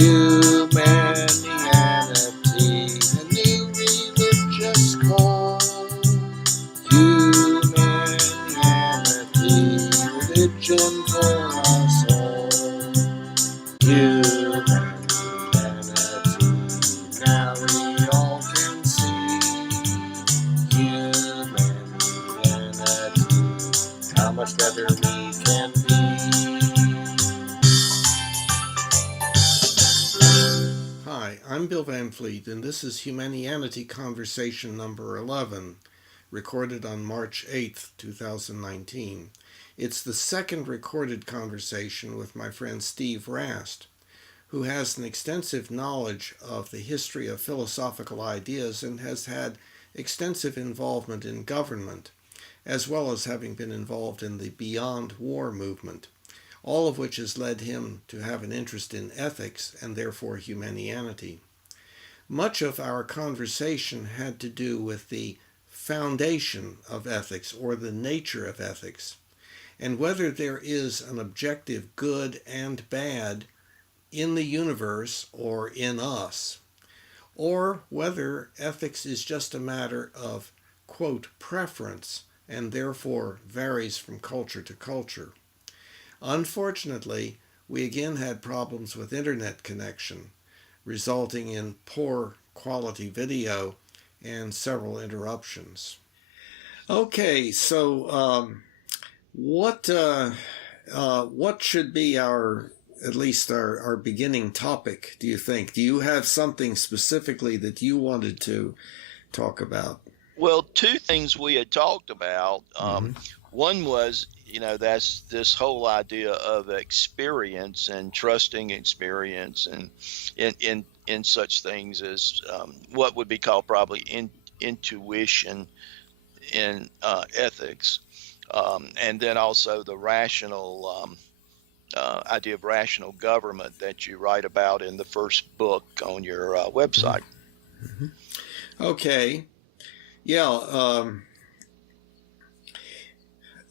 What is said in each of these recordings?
Humanianity, a new religious call. Humanianity, religion for us all. Humanity, now we all can see. Humanity, how much better we can be. Hi, I'm Bill Van Fleet, and this is Humanianity Conversation number 11, recorded on March 8th, 2019. It's the second recorded conversation with my friend Steve Rast, who has an extensive knowledge of the history of philosophical ideas and has had extensive involvement in government, as well as having been involved in the Beyond War movement, all of which has led him to have an interest in ethics and therefore humanianity. Much of our conversation had to do with the foundation of ethics, or the nature of ethics, and whether there is an objective good and bad in the universe or in us, or whether ethics is just a matter of, quote, preference, and therefore varies from culture to culture. Unfortunately, we again had problems with internet connection, resulting in poor quality video and several interruptions. Okay, so what should be at least our beginning topic, do you think? Do you have something specifically that you wanted to talk about? Well, two things we had talked about. One was, that's this whole idea of experience and trusting experience, and in such things as what would be called probably intuition in ethics, and then also the rational idea of rational government that you write about in the first book on your website. Mm-hmm. Okay. Yeah.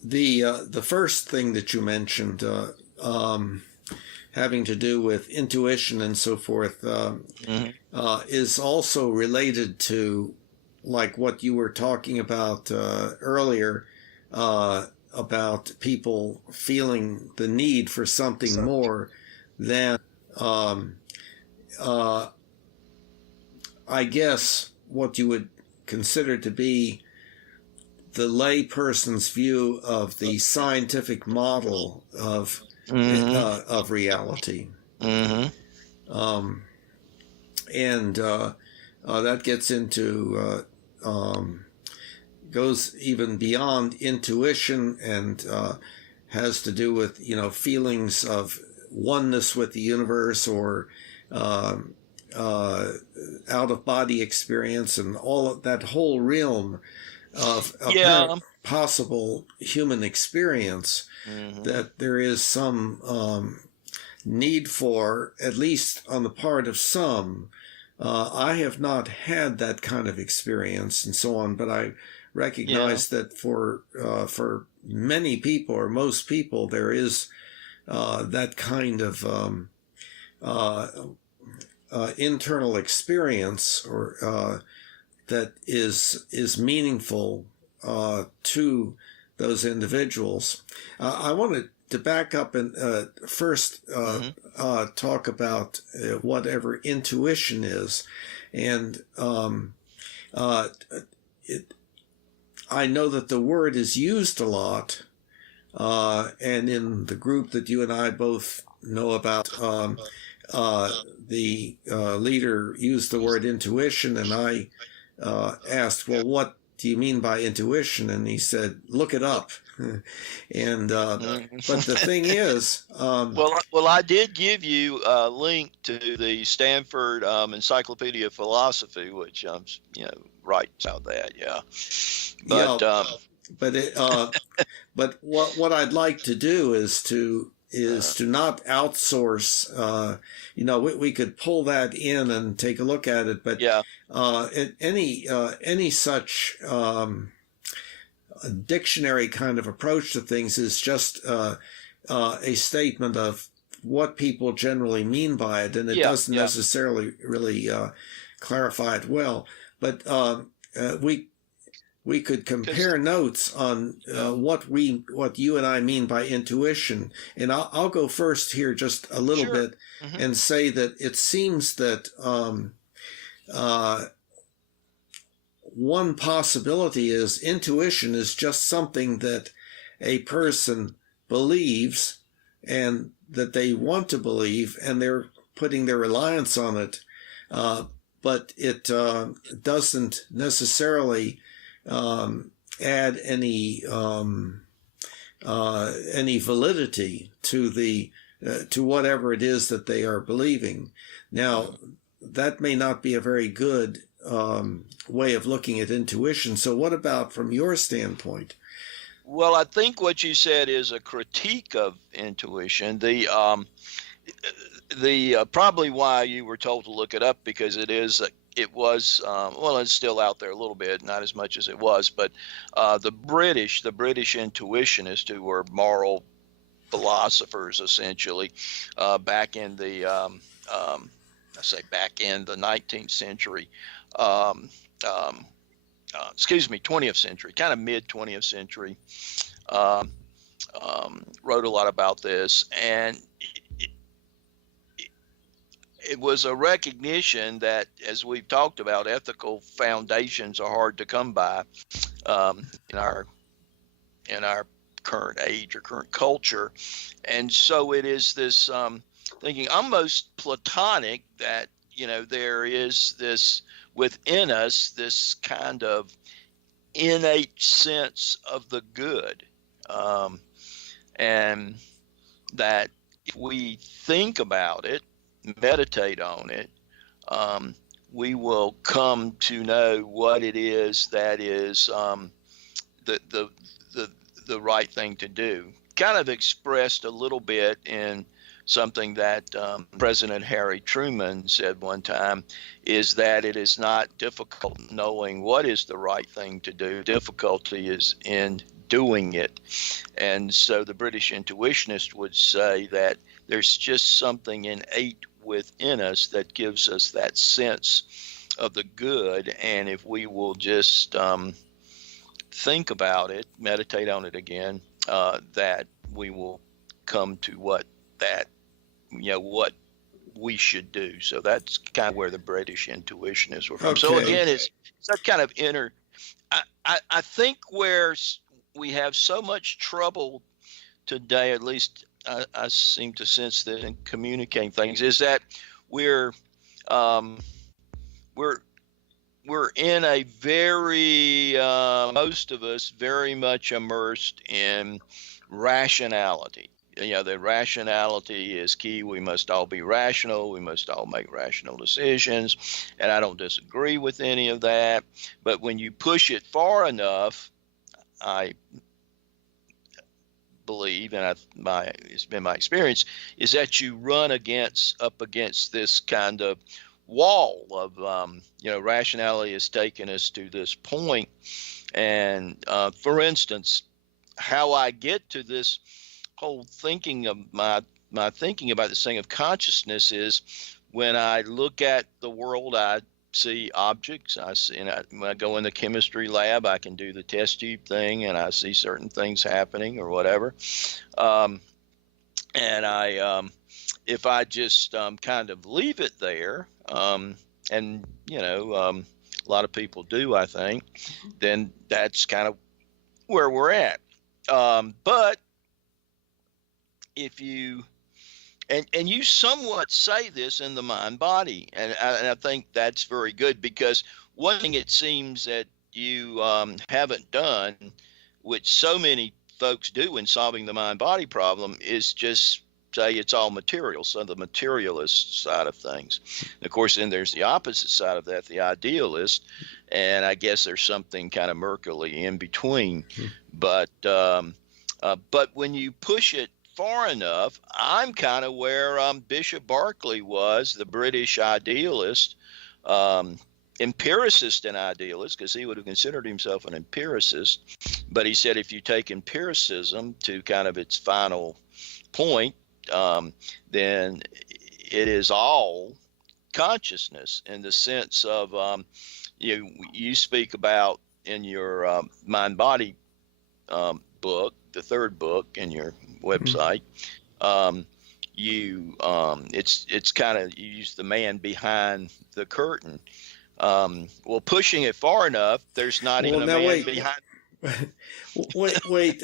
The first thing that you mentioned, having to do with intuition and so forth, is also related to, like, what you were talking about earlier, about people feeling the need for something more than, I guess, what you would consider to be the lay person's view of the scientific model of reality. And that gets into goes even beyond intuition and has to do with feelings of oneness with the universe, or out of body experience, and all of that whole realm of possible human experience that there is some need for, at least on the part of some. I have not had that kind of experience and so on, but I recognize that for many people, or most people, there is that kind of internal experience, or that is meaningful to those individuals. I wanted to back up and first talk about whatever intuition is, and I know that the word is used a lot, and in the group that you and I both know about, the leader used the word intuition, and I asked, well, what do you mean by intuition? And he said, look it up. And but the thing is, well, I did give you a link to the Stanford Encyclopedia of Philosophy, which writes about that. But what I'd like to do is to not outsource. We could pull that in and take a look at it, but any such dictionary kind of approach to things is just a statement of what people generally mean by it, and it Yeah, doesn't yeah. necessarily really clarify it well. But we could Because compare notes on what you and I mean by intuition. And I'll go first here just a little sure. bit Hmm. and say that it seems that uh, one possibility is intuition is just something that a person believes and that they want to believe, and they're putting their reliance on it. But it doesn't necessarily add any validity to whatever it is that they are believing. Now, that may not be a very good way of looking at intuition. So, what about from your standpoint? Well, I think what you said is a critique of intuition. The probably why you were told to look it up, because it was well, it's still out there a little bit, not as much as it was, but the British intuitionists, who were moral philosophers essentially, back in the I say back in the 19th century, um, um, excuse me, 20th century, kind of mid 20th century, um, wrote a lot about this, and it was a recognition that, as we've talked about, ethical foundations are hard to come by in our current age or current culture, and so it is this thinking almost Platonic that there is this within us, this kind of innate sense of the good, um, and that if we think about it, meditate on it, um, we will come to know what it is that is the, the the the right thing to do. Kind of expressed a little bit in something that President Harry Truman said one time, is that it is not difficult knowing what is the right thing to do. Difficulty is in doing it. And so the British intuitionist would say that there's just something innate within us that gives us that sense of the good. And if we will just think about it, meditate on it again, that we will come to what we should do. So that's kind of where the British intuitionists were from. So Okay. again, it's that kind of inner. I think where we have so much trouble today, at least I seem to sense that in communicating things, is that we're um, we're we're in a very most of us very much immersed in rationality. The rationality is key. We must all be rational. We must all make rational decisions, and I don't disagree with any of that. But when you push it far enough, I believe, and it's been my experience, is that you run up against this kind of wall of rationality has taken us to this point. And for instance, how I get to this whole thinking of my thinking about this thing of consciousness is when I look at the world, I see objects. When I go in the chemistry lab, I can do the test tube thing, and I see certain things happening or whatever. Um, and if I just kind of leave it there, and a lot of people do, I think, then that's kind of where we're at. But if you and you somewhat say this in the mind body, and I think that's very good, because one thing it seems that you haven't done, which so many folks do in solving the mind body problem, is just say it's all material. So the materialist side of things. And of course, then there's the opposite side of that, the idealist, and I guess there's something kind of murkily in between. But when you push it far enough, I'm kind of where Bishop Berkeley was, the British idealist, empiricist and idealist, because he would have considered himself an empiricist. But he said if you take empiricism to kind of its final point, then it is all consciousness in the sense of you speak about in your mind body book, the third book in your website. It's kind of, you use the man behind the curtain. Well, pushing it far enough, there's not even a man behind. Wait.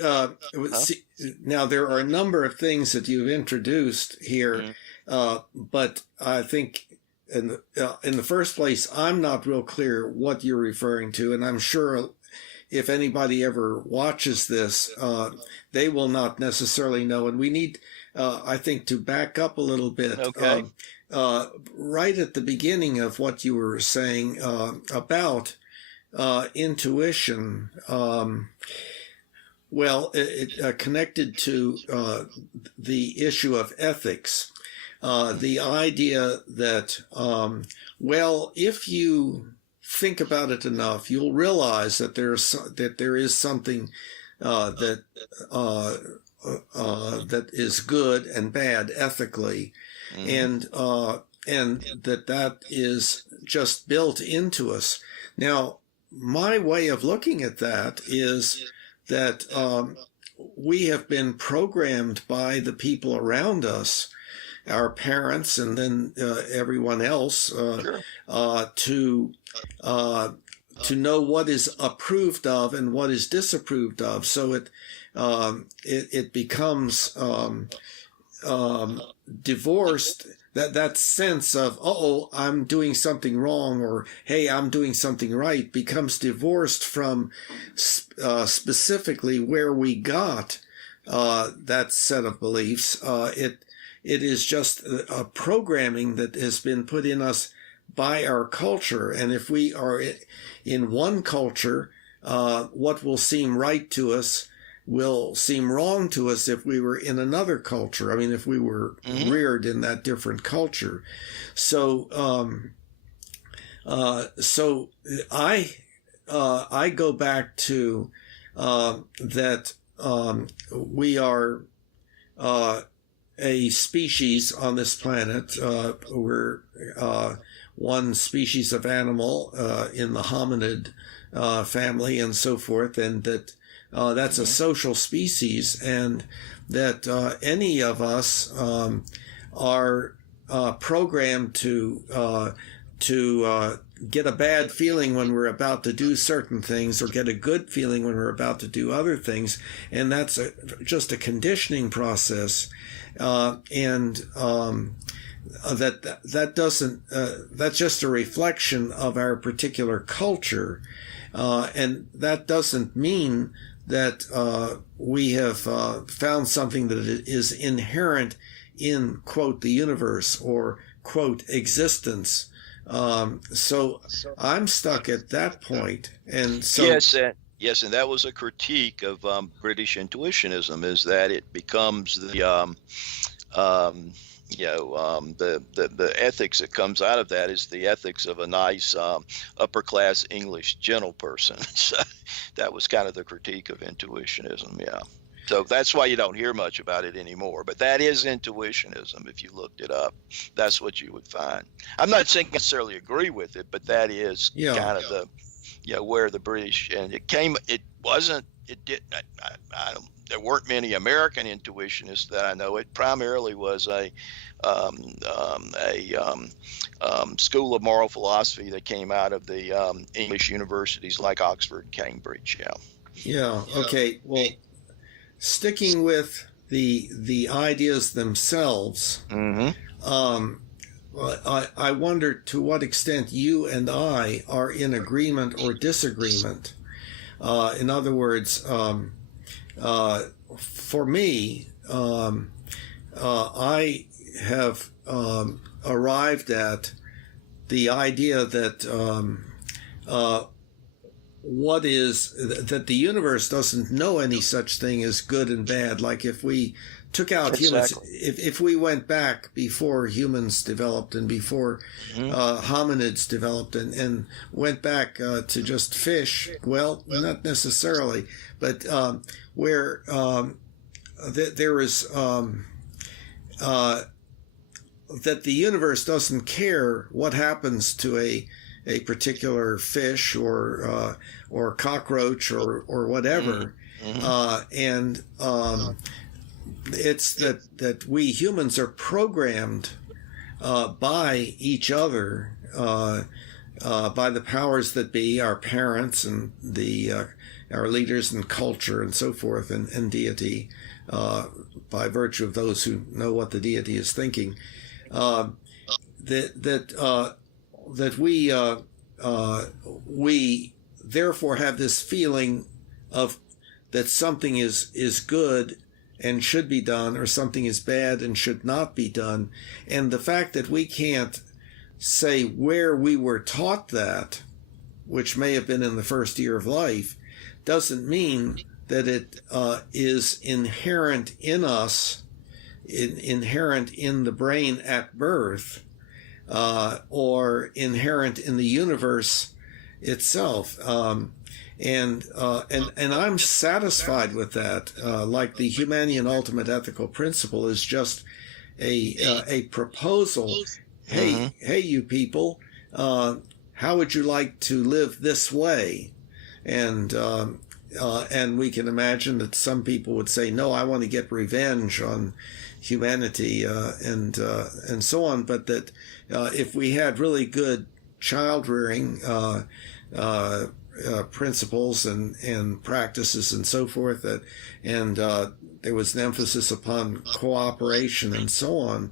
See, now there are a number of things that you've introduced here, but I think in the first place, I'm not real clear what you're referring to, and I'm sure if anybody ever watches this, they will not necessarily know. And we need, I think, to back up a little bit. Okay. Right at the beginning of what you were saying about intuition, connected to the issue of ethics, the idea that, if you think about it enough, you'll realize that there is something that is good and bad ethically, and that is just built into us. Now, my way of looking at that is that we have been programmed by the people around us, our parents, and then everyone else, to know what is approved of and what is disapproved of. So it becomes divorced. That sense of, I'm doing something wrong, or hey, I'm doing something right, becomes divorced from specifically where we got that set of beliefs. It is just a programming that has been put in us by our culture. And if we are in one culture, what will seem right to us will seem wrong to us if we were in another culture. I mean, if we were reared in that different culture. So, I go back to that we are a species on this planet. We're one species of animal in the hominid family and so forth, and that that's a social species, and that any of us are programmed to get a bad feeling when we're about to do certain things, or get a good feeling when we're about to do other things, and that's just a conditioning process, that doesn't. That's just a reflection of our particular culture, and that doesn't mean that we have found something that is inherent in, quote, the universe, or, quote, existence. So I'm stuck at that point. And so yes, and that was a critique of British intuitionism, is that it becomes the ethics that comes out of that is the ethics of a nice upper class English gentle person. So that was kind of the critique of intuitionism. Yeah. So that's why you don't hear much about it anymore. But that is intuitionism. If you looked it up, that's what you would find. I'm not saying I necessarily agree with it, but that is kind of the, where the British, and it didn't, there weren't many American intuitionists that I know. It primarily was a school of moral philosophy that came out of the English universities like Oxford, Cambridge. Yeah. Okay. Well, sticking with the ideas themselves, I wonder to what extent you and I are in agreement or disagreement. In other words, for me, I have arrived at the idea that that the universe doesn't know any such thing as good and bad. Like if we took out humans, if we went back before humans developed and before hominids developed, and went back to just fish, well, not necessarily, but where there is that the universe doesn't care what happens to a particular fish or cockroach or whatever, and it's that we humans are programmed by each other, by the powers that be, our parents and our leaders in culture and so forth, and deity, by virtue of those who know what the deity is thinking, that we therefore have this feeling of that something is good and should be done, or something is bad and should not be done. And the fact that we can't say where we were taught that, which may have been in the first year of life, doesn't mean that it is inherent in us, inherent in the brain at birth, or inherent in the universe itself. And I'm satisfied with that. Like the Humanian ultimate ethical principle is just a proposal. Hey, you people, how would you like to live this way? And we can imagine that some people would say, no, I want to get revenge on humanity, and so on. But that if we had really good child rearing principles and practices and so forth, and there was an emphasis upon cooperation and so on,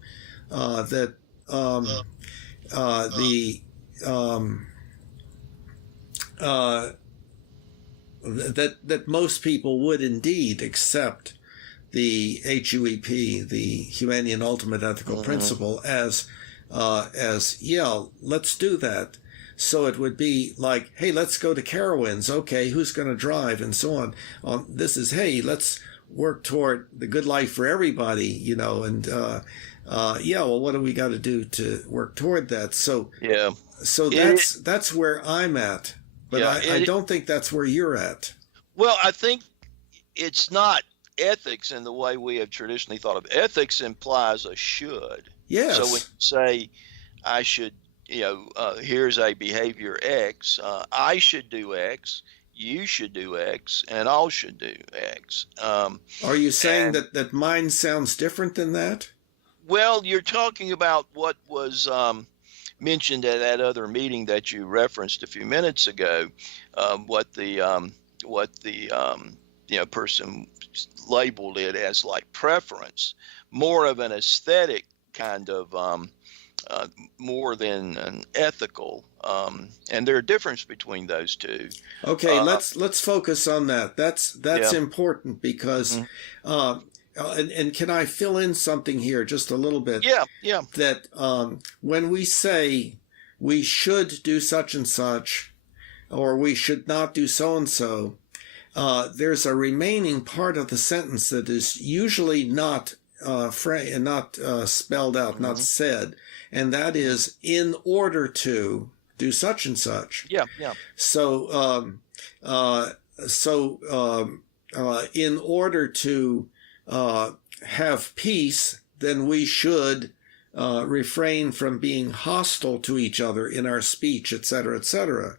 that most people would indeed accept the HUEP, the Humanian Ultimate Ethical Principle, as yeah, let's do that. So it would be like, hey, let's go to Carowinds. Okay, who's going to drive, and so on. This is, hey, let's work toward the good life for everybody, and yeah, well, what do we got to do to work toward that? So yeah, so that's where I'm at, but yeah, I don't think that's where you're at. Well, I think it's not ethics in the way we have traditionally thought of. Ethics implies a should. Yes. So when you say, I should, here's a behavior X, I should do X, you should do X, and all should do X. Are you saying that mine sounds different than that? Well, you're talking about what was mentioned at that other meeting that you referenced a few minutes ago, what the person labeled it as like preference, more of an aesthetic kind of more than an ethical, and there are differences between those two. Okay, let's focus on that. That's important because, and can I fill in something here just a little bit? Yeah. That when we say we should do such and such, or we should not do so and so, there's a remaining part of the sentence that is usually not spelled out, not said, and that is in order to do such and such. Yeah. So, in order to have peace, then we should refrain from being hostile to each other in our speech, etc., etc.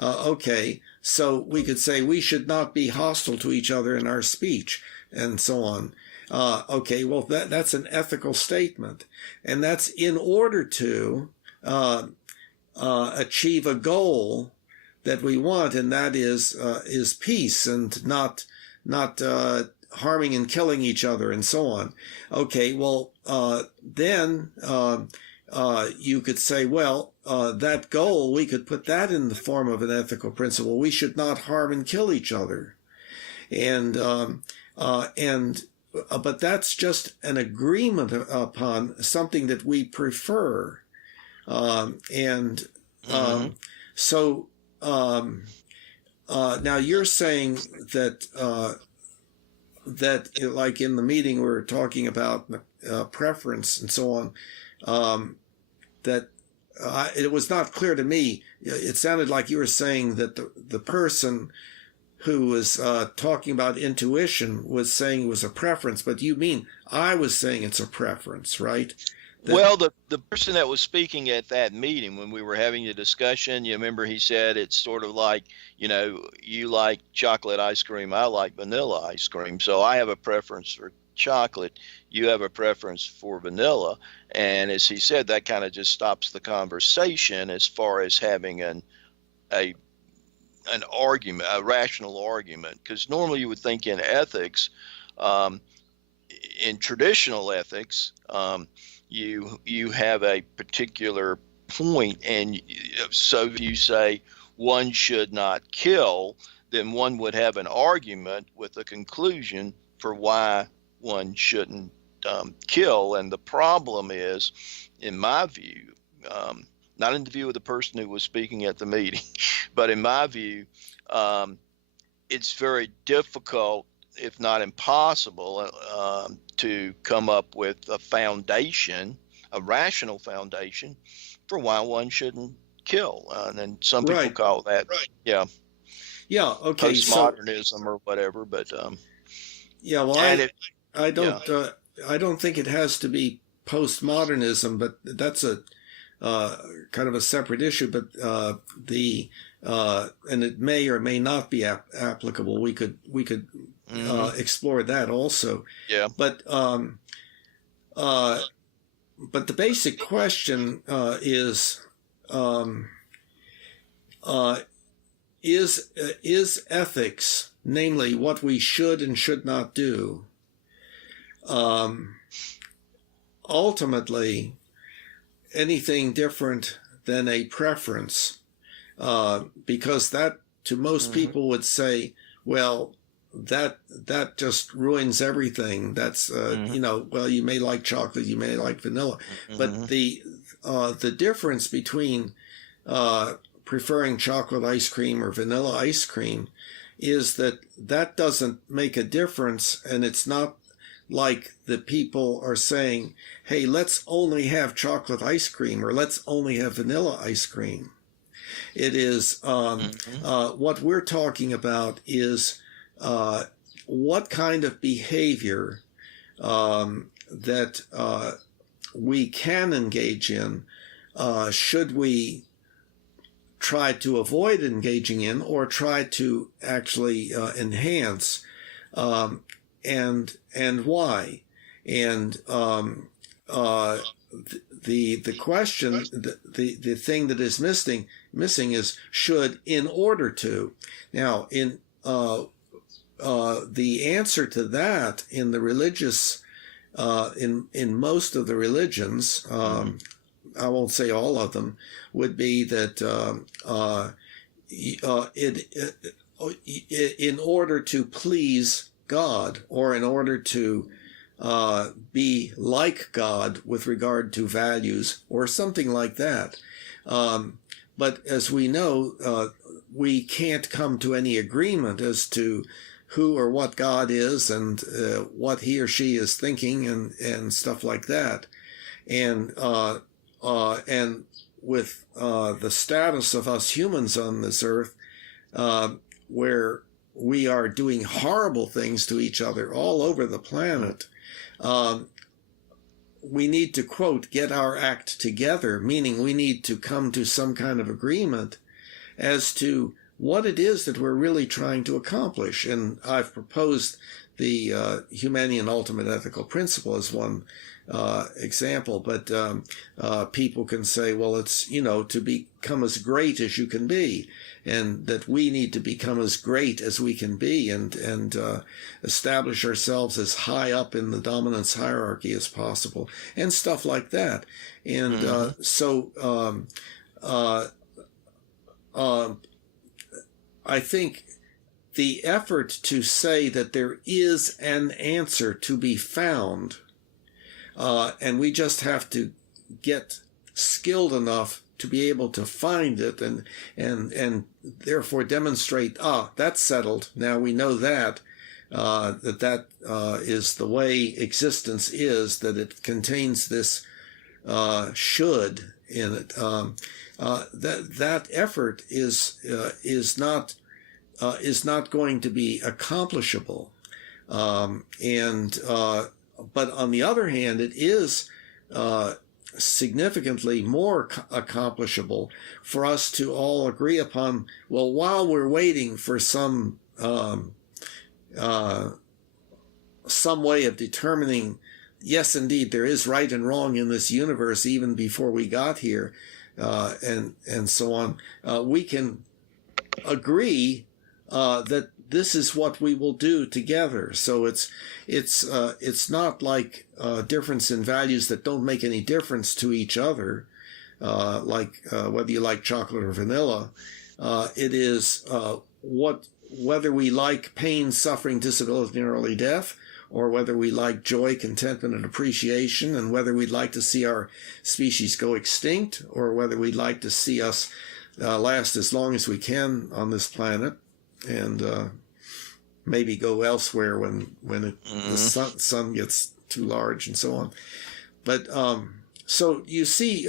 Okay, so we could say we should not be hostile to each other in our speech, and so on. Okay, well, that's an ethical statement, and that's in order to achieve a goal that we want, and that is peace and not harming and killing each other and so on. Okay, well, then you could say, well, that goal, we could put that in the form of an ethical principle. We should not harm and kill each other, but that's just an agreement upon something that we prefer. So now you're saying that like in the meeting we were talking about preference and so on, that it was not clear to me. It sounded like you were saying that the person who was talking about intuition was saying it was a preference, but you mean I was saying it's a preference, right? Well, the person that was speaking at that meeting when we were having the discussion, you remember he said it's sort of like, you like chocolate ice cream, I like vanilla ice cream. So I have a preference for chocolate, you have a preference for vanilla. And as he said, that kind of just stops the conversation as far as having an argument, a rational argument. Because normally you would think in ethics, in traditional ethics, you have a particular point, and so if you say one should not kill, then one would have an argument with a conclusion for why one shouldn't kill. And the problem is, in my view, not in the view of the person who was speaking at the meeting, but in my view, it's very difficult, if not impossible, to come up with a foundation, a rational foundation, for why one shouldn't kill. And then some people call that, okay, postmodernism or whatever. But well, I don't think it has to be postmodernism, but that's a kind of a separate issue. But and it may or may not be applicable. We could explore that also. Yeah. But the basic question is ethics, namely what we should and should not do, ultimately anything different than a preference? Because that, to most people, would say, well, that just ruins everything. That's well, you may like chocolate, you may like vanilla, but the difference between preferring chocolate ice cream or vanilla ice cream is that doesn't make a difference, and it's not like the people are saying, hey, let's only have chocolate ice cream or let's only have vanilla ice cream. It is what we're talking about is what kind of behavior that we can engage in, should we try to avoid engaging in or try to actually enhance, and why? And the question, the thing that is missing is should, in order to. Now, in the answer to that in the religious, in most of the religions, I won't say all of them, would be that in order to please God, or in order to be like God with regard to values, or something like that. But as we know, we can't come to any agreement as to who or what God is and what he or she is thinking and stuff like that. And with the status of us humans on this earth, where we are doing horrible things to each other all over the planet, we need to, quote, get our act together, meaning we need to come to some kind of agreement as to what it is that we're really trying to accomplish. And I've proposed the Humanian ultimate ethical principle as one example, but people can say, well, it's, to become as great as you can be, and that we need to become as great as we can be and establish ourselves as high up in the dominance hierarchy as possible, and stuff like that. And so I think the effort to say that there is an answer to be found, and we just have to get skilled enough to be able to find it and therefore demonstrate, that's settled. Now we know that that is the way existence is, that it contains this should in it. That effort is not is not going to be accomplishable. But on the other hand, it is significantly more accomplishable for us to all agree upon, well, while we're waiting for some way of determining, yes, indeed, there is right and wrong in this universe even before we got here, and so on, we can agree that this is what we will do together. So it's not like difference in values that don't make any difference to each other, like whether you like chocolate or vanilla. It is whether we like pain, suffering, disability, and early death, or whether we like joy, contentment, and appreciation, and whether we'd like to see our species go extinct, or whether we'd like to see us last as long as we can on this planet, and maybe go elsewhere when the sun gets too large, and so on. But so you see,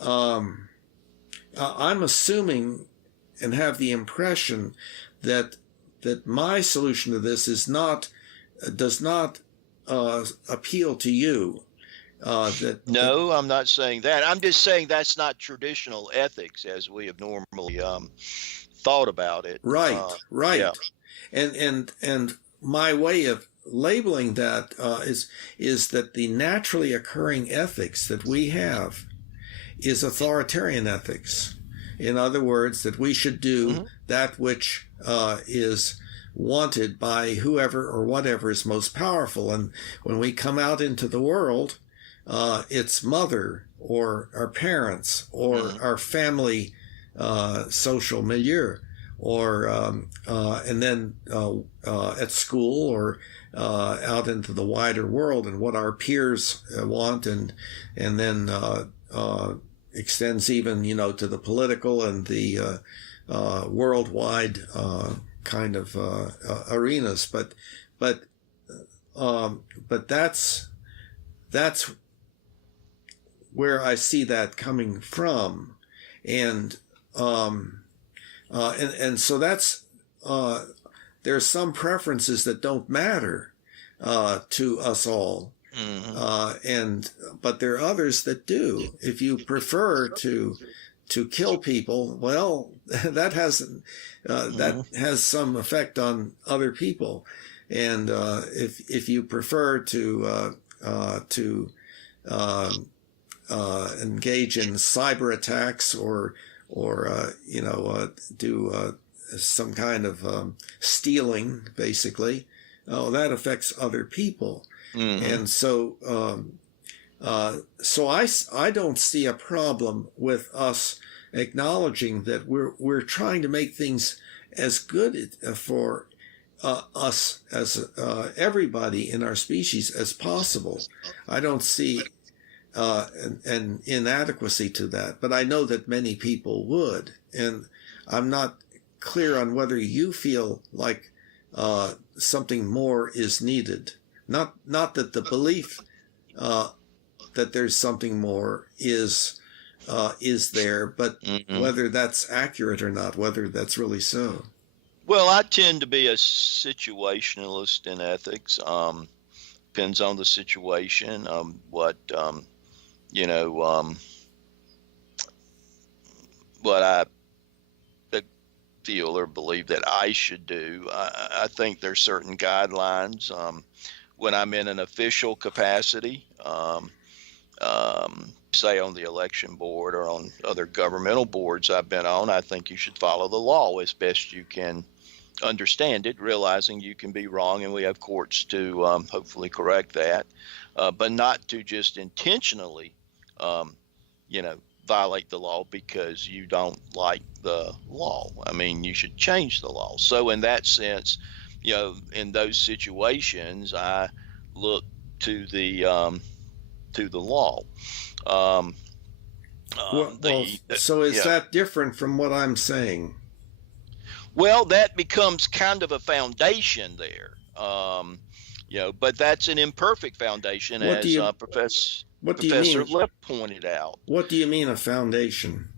I'm assuming and have the impression that my solution to this does not appeal to you. No, I'm not saying that. I'm just saying that's not traditional ethics as we have normally thought about it. Right, right. Yeah. And my way of labeling that is that the naturally occurring ethics that we have is authoritarian ethics. In other words, that we should do that which is wanted by whoever or whatever is most powerful. And when we come out into the world, it's mother or our parents or our family social milieu, or and then at school or out into the wider world, and what our peers want, and then extends even to the political and the worldwide kind of arenas. But that's where I see that coming from, and so that's there's some preferences that don't matter to us all, but there are others that do. If you prefer to kill people, well, that has some effect on other people, and if you prefer to engage in cyber attacks or do some kind of stealing, basically, that affects other people. And so I don't see a problem with us acknowledging that we're trying to make things as good for us as everybody in our species as possible. I don't see an inadequacy to that, but I know that many people would, and I'm not clear on whether you feel like something more is needed. Not that the belief that there's something more is there, but whether that's accurate or not, whether that's really so. Well, I tend to be a situationalist in ethics. Depends on the situation, what I feel or believe that I should do. I think there's certain guidelines. When I'm in an official capacity, say on the election board or on other governmental boards I've been on, I think you should follow the law as best you can understand it, realizing you can be wrong, and we have courts to hopefully correct that, but not to just intentionally, violate the law because you don't like the law. I mean, you should change the law. So in that sense, in those situations, I look to the law. So is that different from what I'm saying? Well, that becomes kind of a foundation there, but that's an imperfect foundation, Professor Lipp pointed out. What do you mean a foundation?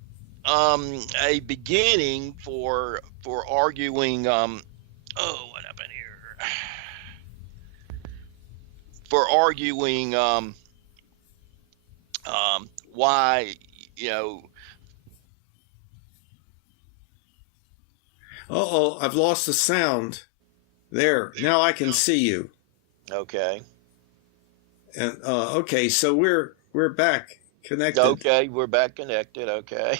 a beginning for arguing. Oh, what happened here? For arguing why, you know. Uh-oh, I've lost the sound. There, now I can see you. Okay. And okay, so we're back connected. Okay, we're back connected. Okay.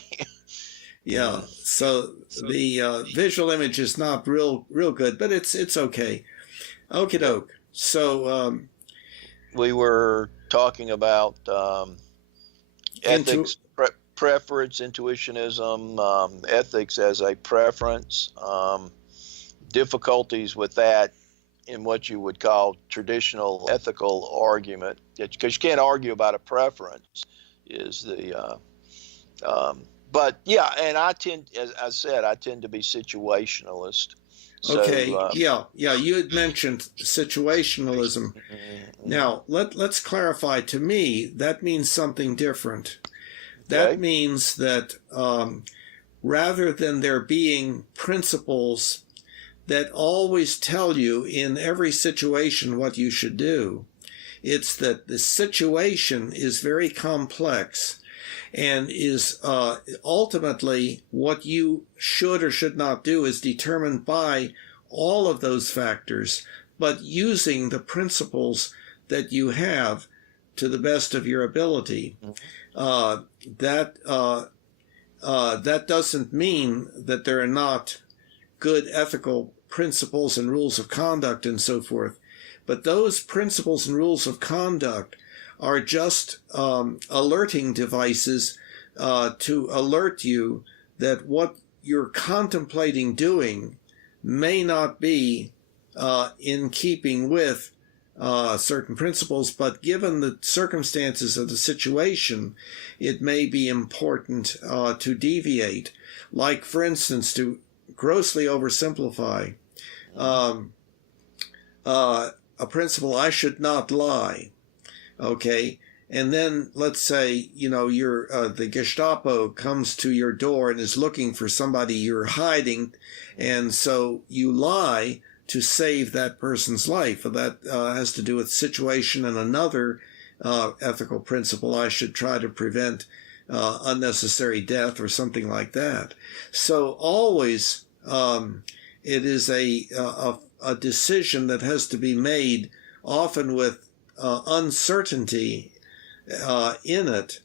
Yeah. So the visual image is not real good, but it's okay. Okie doke. So we were talking about ethics, preference, intuitionism, ethics as a preference, difficulties with that in what you would call traditional ethical argument, because you can't argue about a preference, is the but yeah, and I tend, as I said, I tend to be situationalist. So, okay, yeah, you had mentioned situationalism. Now let's clarify. To me, that means something different. That means that rather than there being principles that always tell you in every situation what you should do, it's that the situation is very complex and is ultimately what you should or should not do is determined by all of those factors, but using the principles that you have to the best of your ability. That doesn't mean that there are not good ethical principles and rules of conduct and so forth, but those principles and rules of conduct are just alerting devices to alert you that what you're contemplating doing may not be in keeping with certain principles, but given the circumstances of the situation, it may be important to deviate. Like, for instance, to grossly oversimplify, a principle, I should not lie. Okay, and then let's say, you know, the Gestapo comes to your door and is looking for somebody you're hiding, and so you lie to save that person's life. That has to do with situation and another ethical principle. I should try to prevent unnecessary death or something like that. So always it is a decision that has to be made, often with uncertainty in it,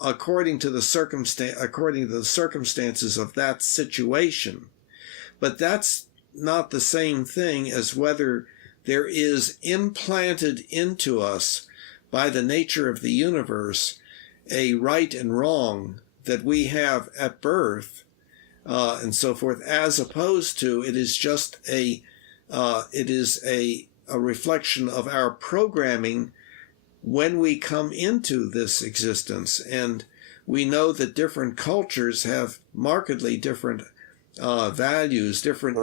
according to the circumstances of that situation. But that's not the same thing as whether there is implanted into us by the nature of the universe a right and wrong that we have at birth, and so forth, as opposed to it is just a reflection of our programming when we come into this existence. And we know that different cultures have markedly different values, different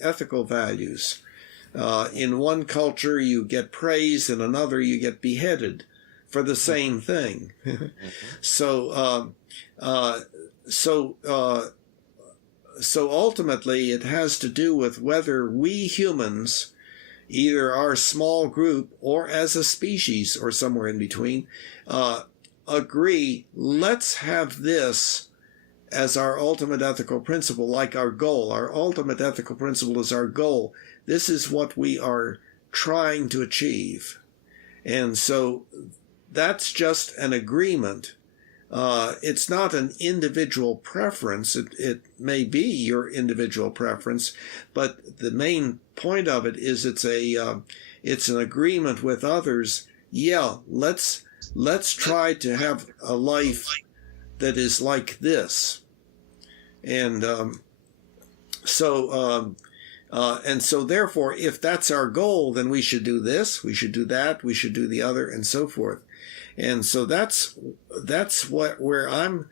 ethical values. In one culture, you get praised, in another, you get beheaded for the same thing. So ultimately, it has to do with whether we humans, either our small group or as a species or somewhere in between, agree, let's have this as our ultimate ethical principle, like our goal. Our ultimate ethical principle is our goal. This is what we are trying to achieve. And so that's just an agreement. It's not an individual preference. It may be your individual preference, but the main point of it is it's an agreement with others. Yeah, let's try to have a life that is like this. And so therefore, if that's our goal, then we should do this, we should do that, we should do the other, and so forth. And so that's where I'm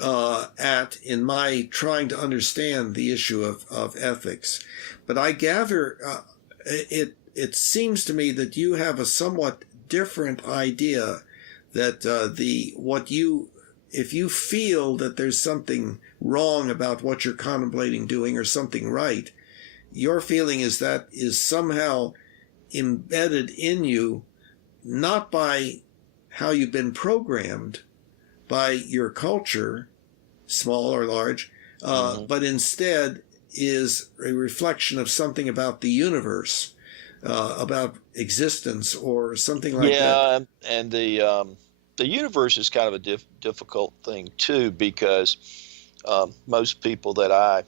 at in my trying to understand the issue of ethics. But I gather it seems to me that you have a somewhat different idea, that what you if you feel that there's something wrong about what you're contemplating doing or something right, your feeling is that is somehow embedded in you, not by how you've been programmed, by your culture, small or large, but instead is a reflection of something about the universe, about existence or something like that. Yeah, and the universe is kind of a difficult thing too, because most people that I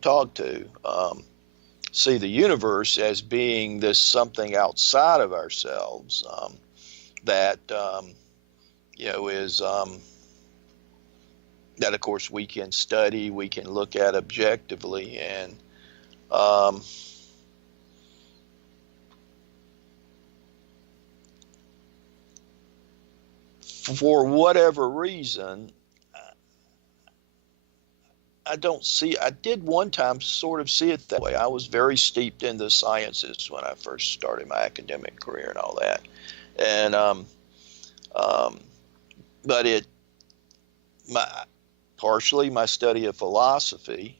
talk to see the universe as being this something outside of ourselves, that is that of course we can study, we can look at objectively, and for whatever reason, I did one time sort of see it that way. I was very steeped in the sciences when I first started my academic career and all that. And, but partially my study of philosophy,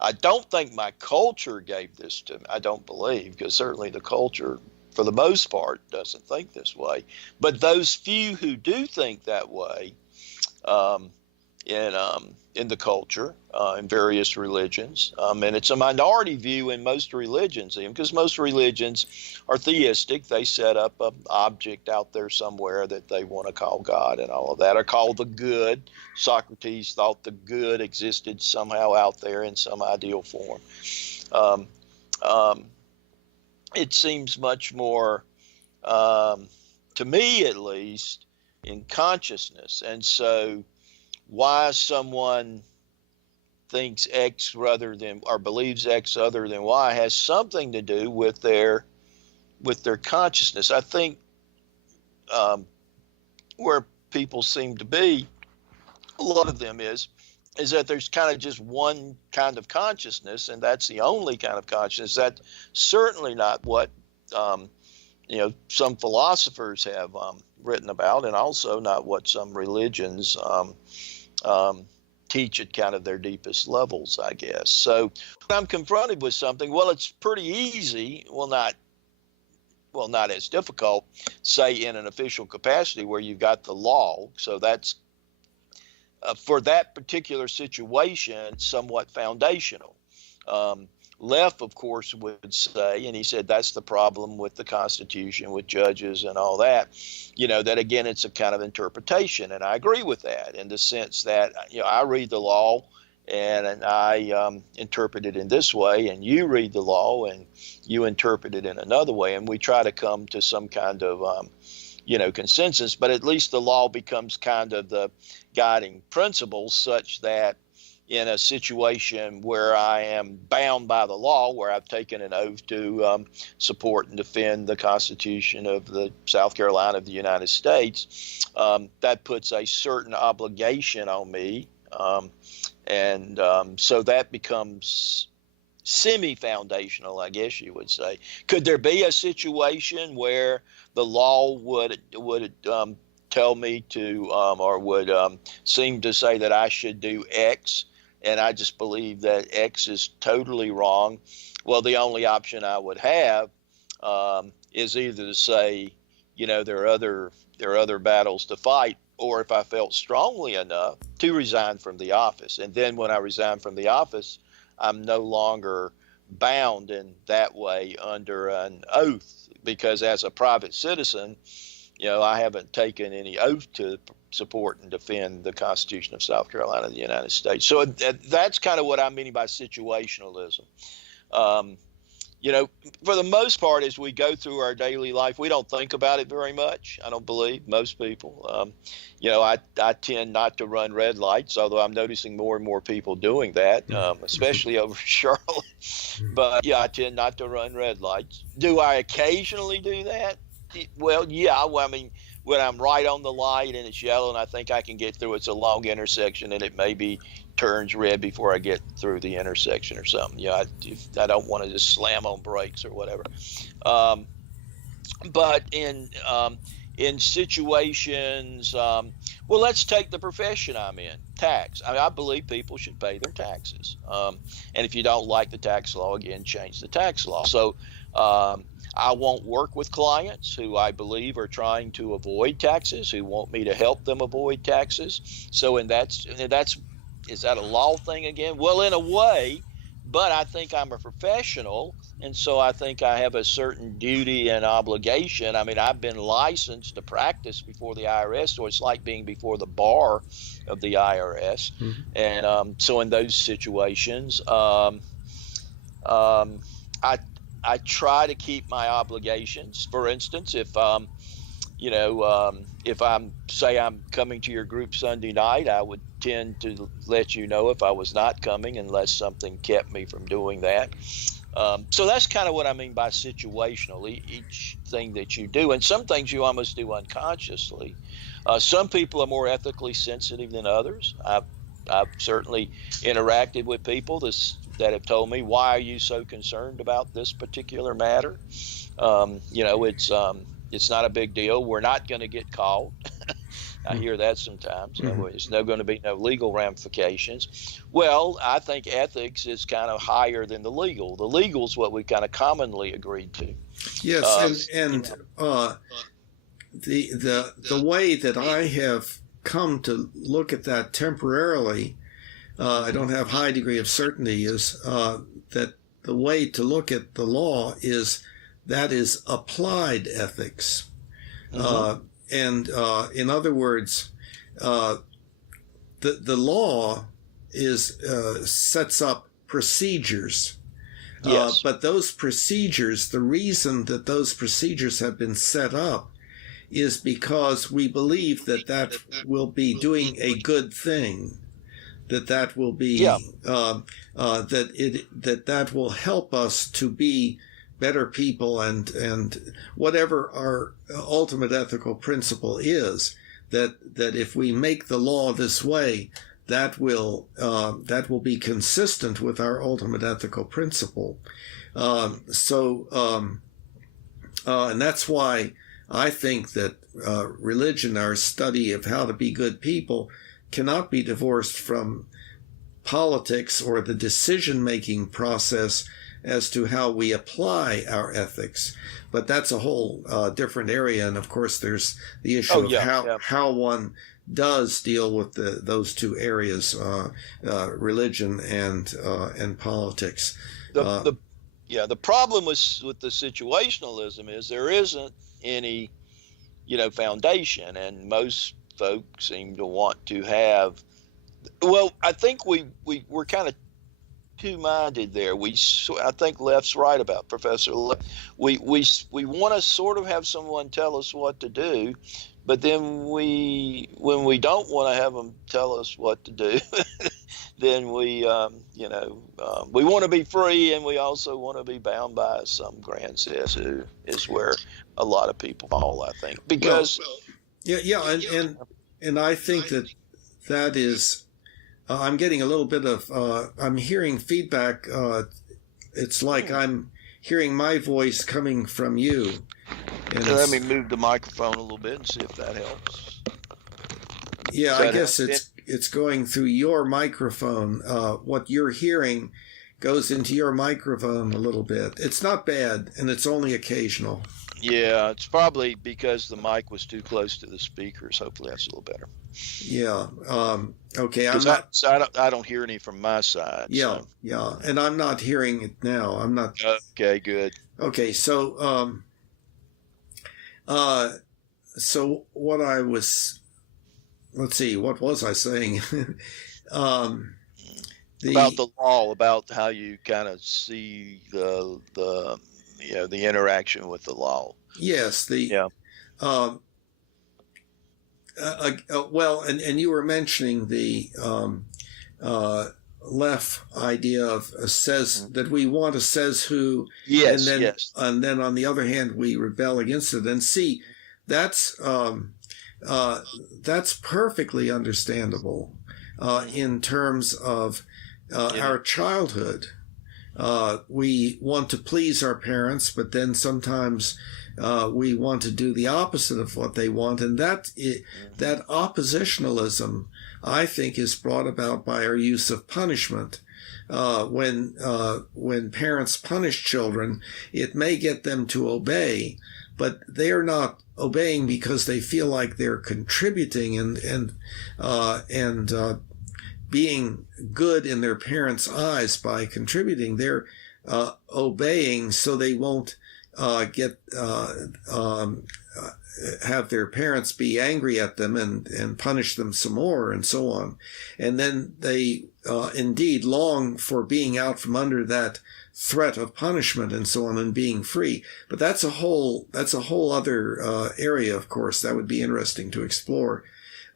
I don't think my culture gave this to me. I don't believe, because certainly the culture, for the most part, doesn't think this way. But those few who do think that way, in the culture, in various religions, and it's a minority view in most religions, because most religions are theistic. They set up an object out there somewhere that they want to call God, and all of that are called the good. Socrates thought the good existed somehow out there in some ideal form. It seems much more, to me at least, in consciousness. And so why someone thinks X rather than, or believes X other than Y, has something to do with their consciousness. I think where people seem to be, a lot of them is that there's kind of just one kind of consciousness, and that's the only kind of consciousness. That's certainly not what some philosophers have written about, and also not what some religions teach at kind of their deepest levels, I guess. So when I'm confronted with something, well, it's pretty easy. Not as difficult, say, in an official capacity where you've got the law. So that's, for that particular situation, somewhat foundational. Leff, of course, would say, and he said that's the problem with the Constitution, with judges and all that, that again, it's a kind of interpretation. And I agree with that, in the sense that, I read the law and I interpret it in this way, and you read the law and you interpret it in another way. And we try to come to some kind of, consensus, but at least the law becomes kind of the guiding principle, such that in a situation where I am bound by the law, where I've taken an oath to support and defend the Constitution of the South Carolina of the United States, that puts a certain obligation on me. So that becomes semi-foundational, I guess you would say. Could there be a situation where the law would tell me to, or would seem to say that I should do X, and I just believe that X is totally wrong? Well, the only option I would have is either to say, there are other battles to fight, or if I felt strongly enough, to resign from the office. And then when I resign from the office, I'm no longer bound in that way under an oath, because as a private citizen, I haven't taken any oath to support and defend the Constitution of South Carolina of the United States. So that's kind of what I mean by situationalism. For the most part, as we go through our daily life, we don't think about it very much. I don't believe most people. I tend not to run red lights, although I'm noticing more and more people doing that, especially over Charlotte. But yeah, I tend not to run red lights. Do I occasionally do that? Well, yeah. Well, I mean, when I'm right on the light and it's yellow and I think I can get through, it's a long intersection and it maybe turns red before I get through the intersection or something. If I don't want to just slam on brakes or whatever. But in situations Well, let's take the profession I'm in, tax. I believe people should pay their taxes. And if you don't like the tax law, again, change the tax law. So I won't work with clients who I believe are trying to avoid taxes, who want me to help them avoid taxes. So, is that a law thing again? Well, in a way, but I think I'm a professional, and so I think I have a certain duty and obligation. I mean, I've been licensed to practice before the IRS, so it's like being before the bar of the IRS. Mm-hmm. And so in those situations, I try to keep my obligations. For instance, if if I'm coming to your group Sunday night, I would tend to let you know if I was not coming unless something kept me from doing that. So that's kind of what I mean by situational. Each thing that you do, and some things you almost do unconsciously. Some people are more ethically sensitive than others. I've certainly interacted with people that have told me, "Why are you so concerned about this particular matter?" It's not a big deal. We're not going to get caught. I hear that sometimes. Mm-hmm. There's going to be no legal ramifications. Well, I think ethics is kind of higher than the legal. The legal is what we kind of commonly agreed to. Yes, the way that I have come to look at that temporarily, I don't have high degree of certainty, is that the way to look at the law is applied ethics. Mm-hmm. In other words, the law sets up procedures. Yes. But those procedures, the reason that those procedures have been set up is because we believe that will be doing a good thing, that will be that will help us to be better people, and whatever our ultimate ethical principle is, that if we make the law this way, that will be consistent with our ultimate ethical principle. And that's why I think that religion, our study of how to be good people, cannot be divorced from politics or the decision-making process as to how we apply our ethics. But that's a whole different area. And of course, there's the issue of how one does deal with those two areas, religion and politics. The problem with the situationalism is there isn't any, foundation, and most folks seem to want to have. Well, I think we're kind of two-minded there. I think left's right about Professor Left. We want to sort of have someone tell us what to do, but then when we don't want to have them tell us what to do, then we want to be free, and we also want to be bound by some grand system, is where a lot of people fall, I think, because and I think that is. I'm getting a little bit of, I'm hearing feedback. It's like I'm hearing my voice coming from you. And let me move the microphone a little bit and see if that helps. Yeah, I guess it's going through your microphone. What you're hearing goes into your microphone a little bit. It's not bad, and it's only occasional. Yeah, it's probably because the mic was too close to the speakers. Hopefully that's a little better. Yeah. Okay. I don't hear any from my side. Yeah. So. Yeah. And I'm not hearing it now. I'm not. Okay. Good. Okay. So, so what I was, let's see, what was I saying? About the law, about how you kind of see the interaction with the law. Yes. Well, and you were mentioning the left idea of says that we want to says who, yes, and then on the other hand we rebel against it. And see, that's perfectly understandable in terms of our childhood. we want to please our parents, but then sometimes we want to do the opposite of what they want, and that oppositionalism, I think, is brought about by our use of punishment. When parents punish children, it may get them to obey, but they are not obeying because they feel like they're contributing and being good in their parents' eyes by contributing. They're obeying so they won't have their parents be angry at them and punish them some more and so on. And then they indeed long for being out from under that threat of punishment and so on and being free. But that's a whole other area, of course, that would be interesting to explore.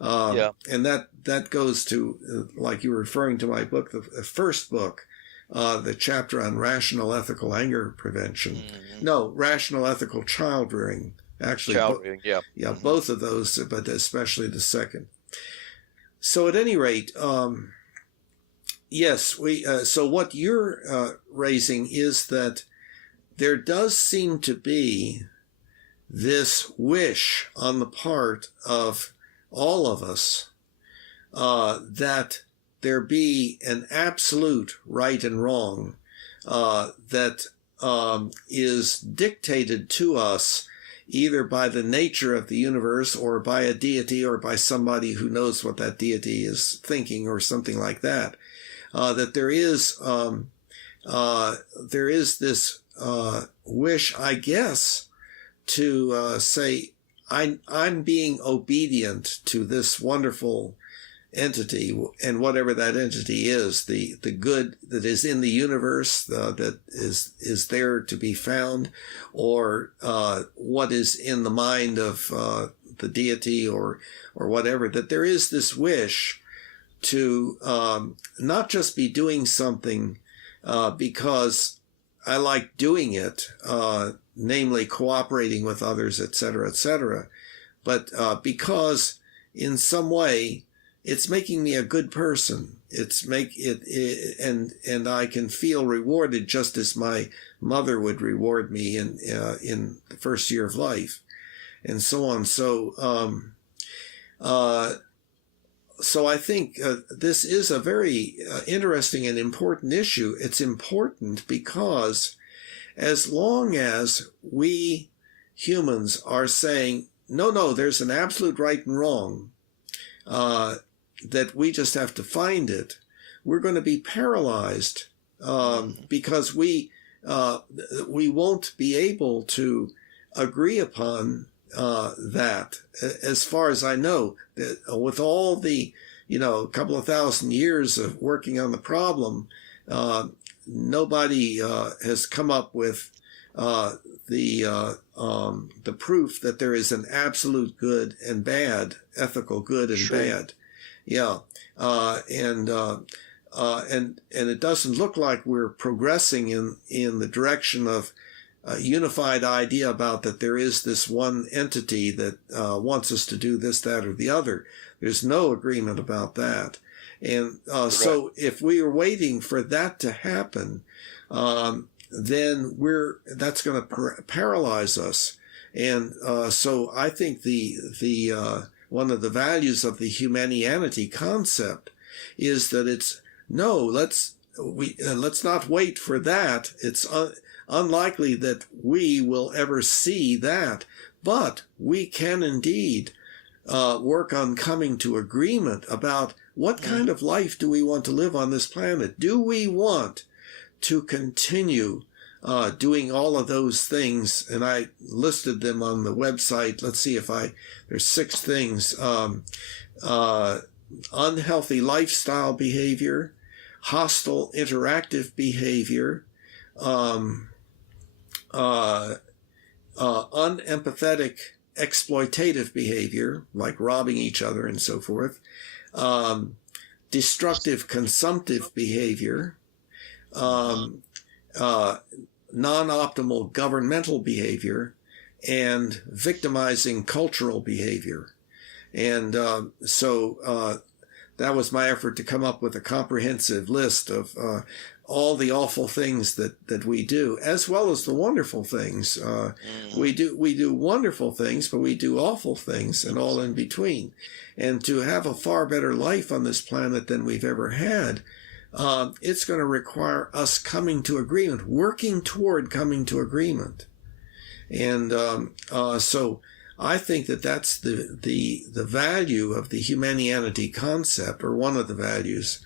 And that goes to, like you were referring to my book, the first book, the chapter on rational ethical anger prevention. No, rational ethical child rearing. Actually, child rearing, both of those, but especially the second. So at any rate, yes, so what you're raising is that there does seem to be this wish on the part of all of us that there be an absolute right and wrong that is dictated to us either by the nature of the universe or by a deity or by somebody who knows what that deity is thinking or something like that. That there is this wish, I guess, to say, I'm being obedient to this wonderful entity, and whatever that entity is, the good that is in the universe that is there to be found, or what is in the mind of the deity or whatever, that there is this wish to not just be doing something because I like doing it, namely cooperating with others, etc., but because in some way it's making me a good person. And I can feel rewarded just as my mother would reward me in the first year of life, and so on. So I think this is a very interesting and important issue. It's important because as long as we humans are saying, no, there's an absolute right and wrong, that we just have to find it, we're going to be paralyzed because we won't be able to agree upon that. As far as I know, with all the couple of thousand years of working on the problem, nobody has come up with the proof that there is an absolute good and bad, ethical good and bad. Yeah, and it doesn't look like we're progressing in the direction of a unified idea about that there is this one entity that wants us to do this, that, or the other. There's no agreement about that. And so if we are waiting for that to happen, then that's going to paralyze us. And so I think the one of the values of the Humanianity concept is that it's let's not wait for that. It's unlikely that we will ever see that, but we can indeed work on coming to agreement about what kind of life do we want to live on this planet. Do we want to continue doing all of those things? And I listed them on the website. Let's see there's 6 things. Unhealthy lifestyle behavior, hostile interactive behavior, unempathetic exploitative behavior, like robbing each other and so forth, destructive consumptive behavior, non-optimal governmental behavior, and victimizing cultural behavior. And so that was my effort to come up with a comprehensive list of all the awful things that we do, as well as the wonderful things. We do wonderful things, but we do awful things and all in between. And to have a far better life on this planet than we've ever had, it's going to require us coming to agreement, working toward coming to agreement. And so I think that's the value of the Humanianity concept, or one of the values.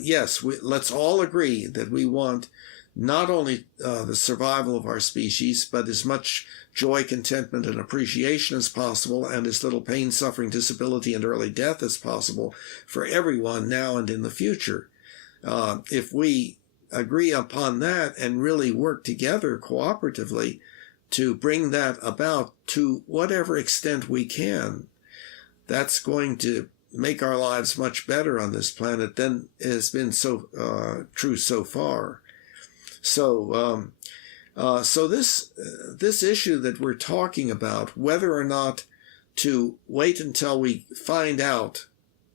Yes, let's all agree that we want not only the survival of our species, but as much joy, contentment, and appreciation as possible, and as little pain, suffering, disability, and early death as possible for everyone now and in the future. If we agree upon that and really work together cooperatively to bring that about to whatever extent we can, that's going to make our lives much better on this planet than has been so true so far. So this issue that we're talking about, whether or not to wait until we find out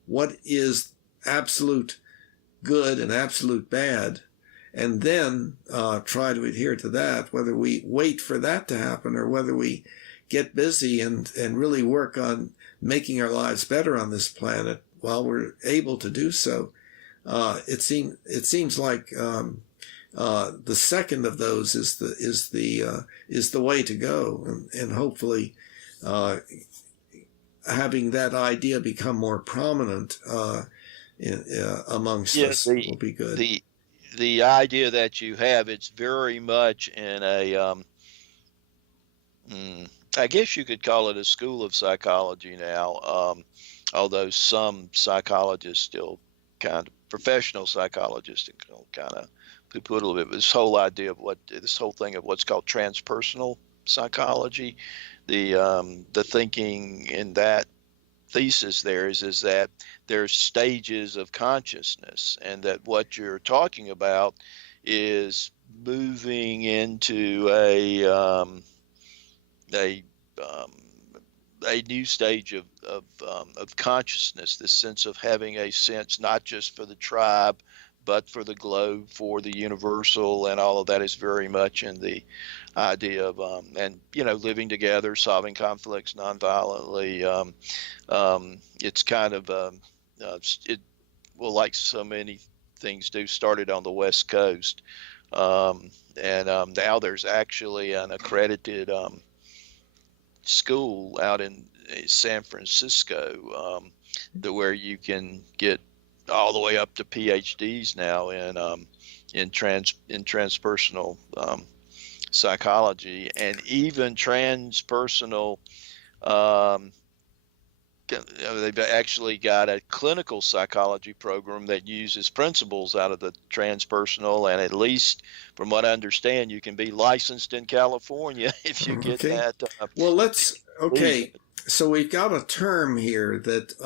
what is absolute good and absolute bad, and then try to adhere to that, whether we wait for that to happen or whether we get busy and really work on making our lives better on this planet while we're able to do so, it seems like the second of those is the way to go, and hopefully having that idea become more prominent amongst us will be good. The idea that you have, it's very much in a I guess you could call it a school of psychology now, although some psychologists still kind of, professional psychologists kind of put a little bit, this whole idea of this whole thing of what's called transpersonal psychology. The thinking in that thesis there is that there's stages of consciousness, and that what you're talking about is moving into a new stage of consciousness, this sense of having a sense not just for the tribe, but for the globe, for the universal, and all of that is very much in the idea of living together, solving conflicts nonviolently. It's kind of like so many things do, started on the West Coast, and now there's actually an accredited school out in San Francisco where you can get all the way up to PhDs now in transpersonal psychology, and even transpersonal. They've actually got a clinical psychology program that uses principles out of the transpersonal, and at least from what I understand, you can be licensed in California if you get that. So we've got a term here that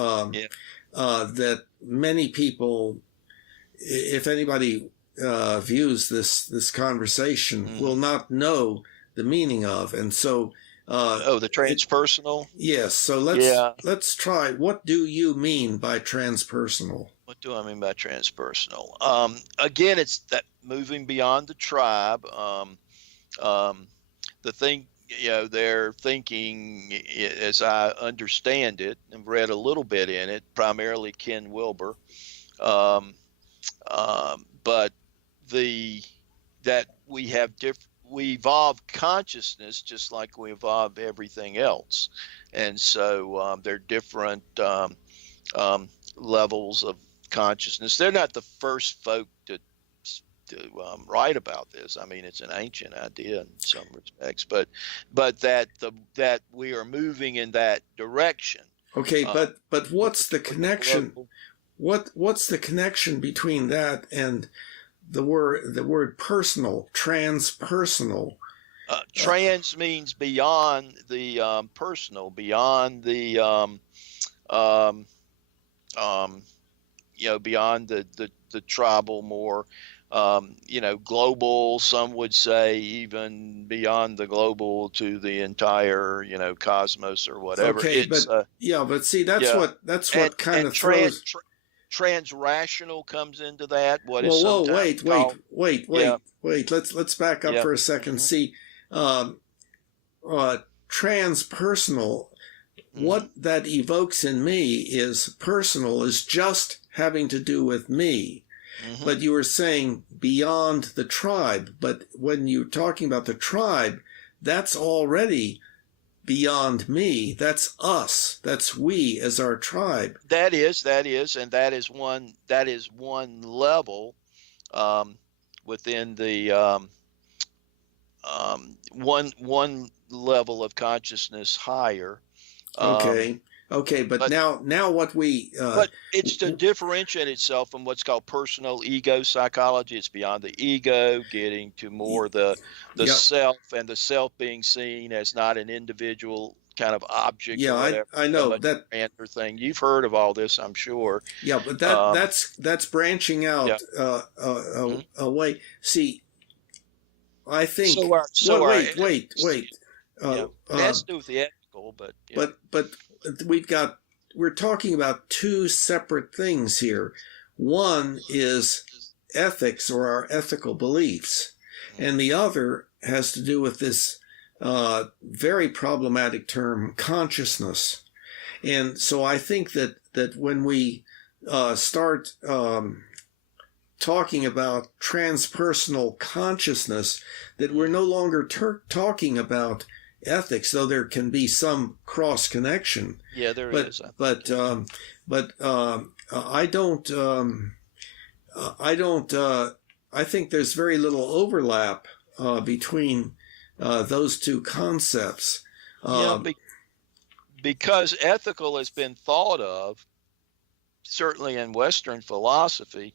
that many people, if anybody views this conversation, will not know the meaning of, and so. The transpersonal? Yes. So let's try. What do you mean by transpersonal? What do I mean by transpersonal? Again, it's that moving beyond the tribe. The thing, their thinking, as I understand it, and read a little bit in it, primarily Ken Wilber, but that we have we evolve consciousness just like we evolve everything else, and so there are different levels of consciousness. They're not the first folk to write about this. I mean, it's an ancient idea in some respects, but that we are moving in that direction. Okay, but what's the connection? What's the connection between that and the word personal, transpersonal? Trans means beyond the personal, beyond the beyond the tribal, more global, some would say even beyond the global to the entire, cosmos or whatever. Okay, It's but see, that's yeah, what kind and of throws. transrational comes into that. What is Whoa, sometimes called yeah, wait. Let's back up yeah, for a second. hmm See, um, transpersonal. hmm What that evokes in me is personal is just having to do with me. hmm But you were saying beyond the tribe. But when you're talking about the tribe, that's already beyond me. That's us. That's we as our tribe. that is, and that is one level um, within the one level of consciousness higher. Um, Okay. Okay. But but now what we, but it's to differentiate itself from what's called personal ego psychology. It's beyond the ego, getting to more the yeah, self, and the self being seen as not an individual kind of object or yeah, whatever, I but know much that. grander thing. You've heard of all this, I'm sure. Yeah, but Um, that's branching yeah. out, Mhm. away. See, I So think, our so our ethics, wait. yeah, Uh, it uh, has to do with the ethical, but yeah. but we've got we're talking about two separate things here. One is ethics or our ethical beliefs, Mhm. and the other has to do with this very problematic term consciousness. And so I think that when we start talking about transpersonal consciousness, that we're no longer talking about ethics, though there can be some cross connection. Yeah, there But is, I think. but Yeah. but I don't I don't I think there's very little overlap between those two concepts. Yeah, Um, because ethical has been thought of, certainly in Western philosophy,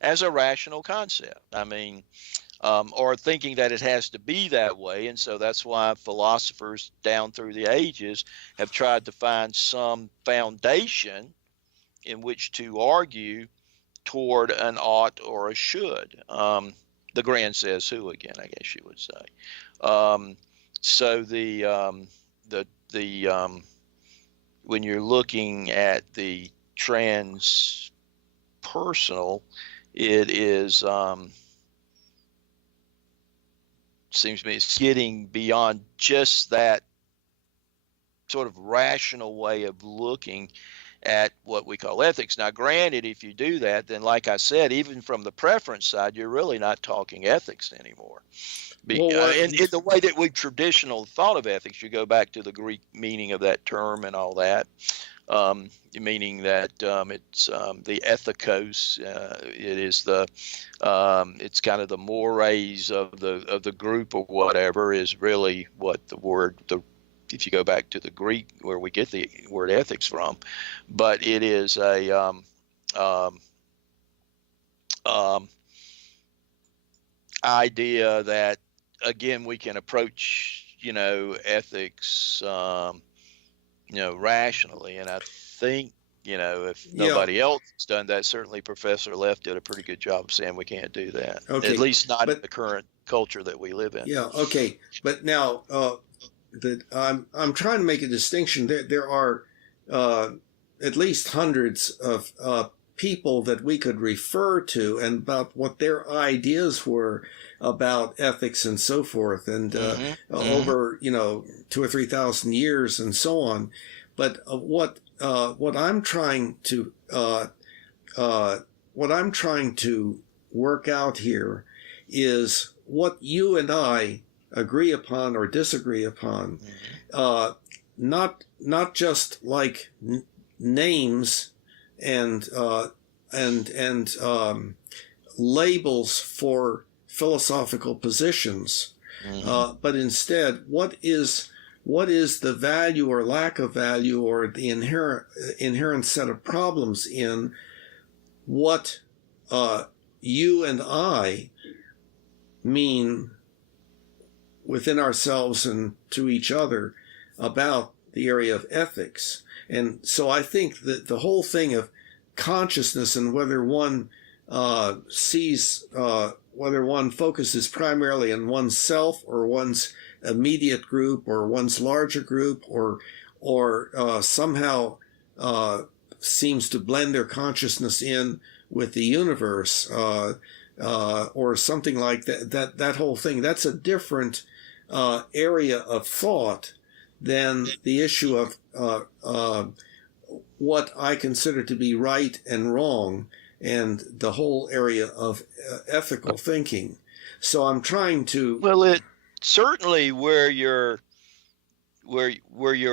as a rational concept. I mean, or thinking that it has to be that way. And so that's why philosophers down through the ages have tried to find some foundation in which to argue toward an ought or a should. The grand says who again, I guess you would say. Um, so the when you're looking at the transpersonal, it is seems to me it's getting beyond just that sort of rational way of looking at what we call ethics. Now, granted, if you do that, then like I said, even from the preference side, you're really not talking ethics anymore. well, what In the way that we've traditionally thought of ethics, you go back to the Greek meaning of that term and all that, meaning that it's the ethikos. It is it's kind of the mores of the group or whatever is really what the word if you go back to the Greek where we get the word ethics from, but it is a um, um, idea that again we can approach ethics rationally, and I think if yeah, nobody else has done that, certainly Professor Leff did a pretty good job of saying we can't do that, at okay, least not in but the current culture that we live in. yeah, okay, but now that I'm trying to make a distinction. There are uh, at least hundreds of people that we could refer to and about what their ideas were about ethics and so forth, and hmm hmm over 2 or 3 thousand years and so on. But what I'm trying to what I'm trying to work out here is what you and I agree upon or disagree upon. hmm Uh, not just like names and labels for philosophical positions, hmm but instead what is the value or lack of value or the inherent set of problems in what you and I mean within ourselves and to each other about the area of ethics. And so I think that the whole thing of consciousness and whether one sees whether one focuses primarily on oneself or one's immediate group or one's larger group, or somehow seems to blend their consciousness in with the universe, or something like that. That whole thing, that's a different area of thought than the issue of what I consider to be right and wrong, and the whole area of ethical thinking. So I'm trying to. Well, it certainly where your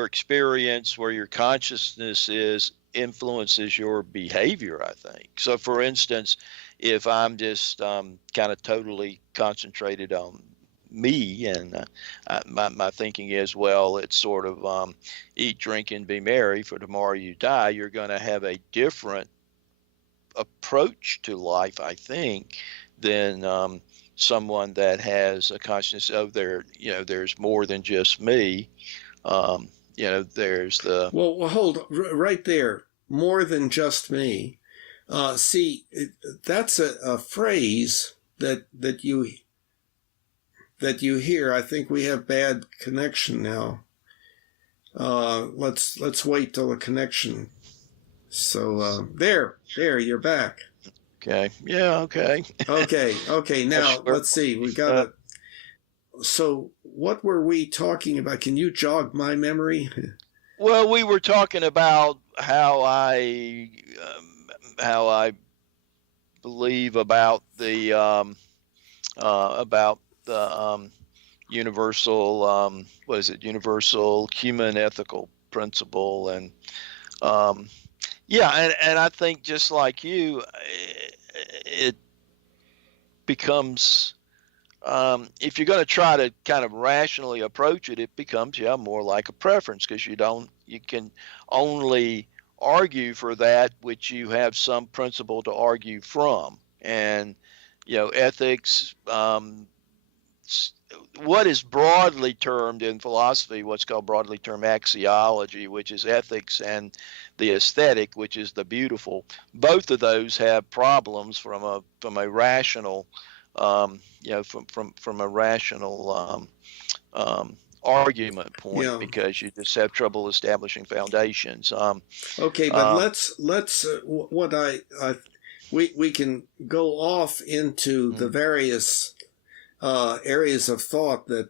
experience, where your consciousness is, influences your behavior, I think. So, for instance, if I'm just kind of totally concentrated on me, and my thinking is, well, it's sort of eat, drink, and be merry, for tomorrow you die, you're going to have a different approach to life, I think, than someone that has a consciousness of there's more than just me. There's the Well, hold right there. More than just me. See, that's a phrase that you hear. I think we have bad connection now. Let's wait till the connection. So there, you're back. Okay. Yeah. Okay. Okay. Now let's see. We got to. So what were we talking about? Can you jog my memory? Well, we were talking about how I believe about the universal what is it? Universal human ethical principle, and and I think, just like you, it becomes, if you're going to try to kind of rationally approach it, it becomes more like a preference, because you can only argue for that which you have some principle to argue from. And ethics, what is broadly termed in philosophy, what's called broadly termed axiology, which is ethics, and the aesthetic, which is the beautiful. Both of those have problems from a rational, from a rational argument point, because you just have trouble establishing foundations. Okay, but let's we can go off into the various areas of thought that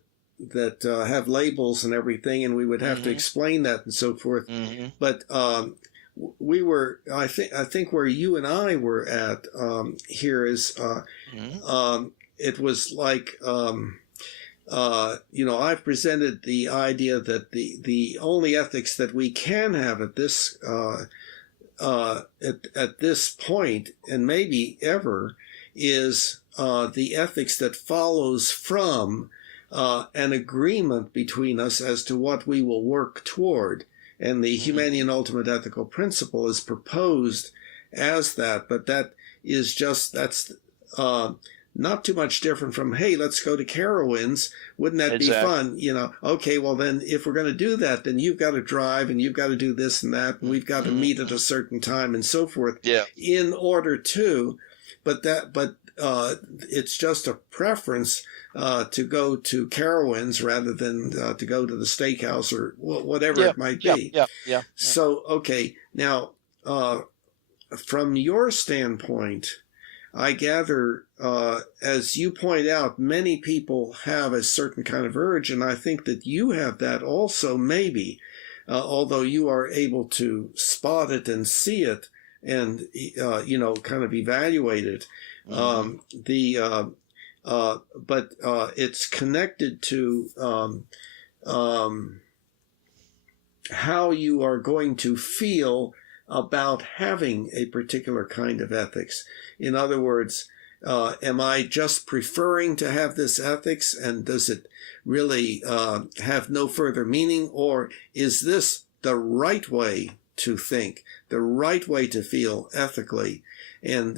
have labels and everything, and we would have to explain that and so forth. But we were, I think where you and I were at here is it was like I've presented the idea that the only ethics that we can have at this at this point, and maybe ever, is the ethics that follows from an agreement between us as to what we will work toward. And the Humanian Ultimate Ethical Principle is proposed as that, but that's not too much different from, hey, let's go to Carowinds. Wouldn't that be fun? Okay, well then, if we're going to do that, then you've got to drive and you've got to do this and that, and we've got to meet at a certain time and so forth. Yeah. In order to, but it's just a preference to go to Carowinds rather than to go to the steakhouse or whatever it might be. Yeah. So, okay, now, from your standpoint, I gather, as you point out, many people have a certain kind of urge, and I think that you have that also, maybe, although you are able to spot it and see it and, kind of evaluate it. But it's connected to how you are going to feel about having a particular kind of ethics. In other words, am I just preferring to have this ethics, and does it really have no further meaning, or is this the right way to think, the right way to feel ethically? And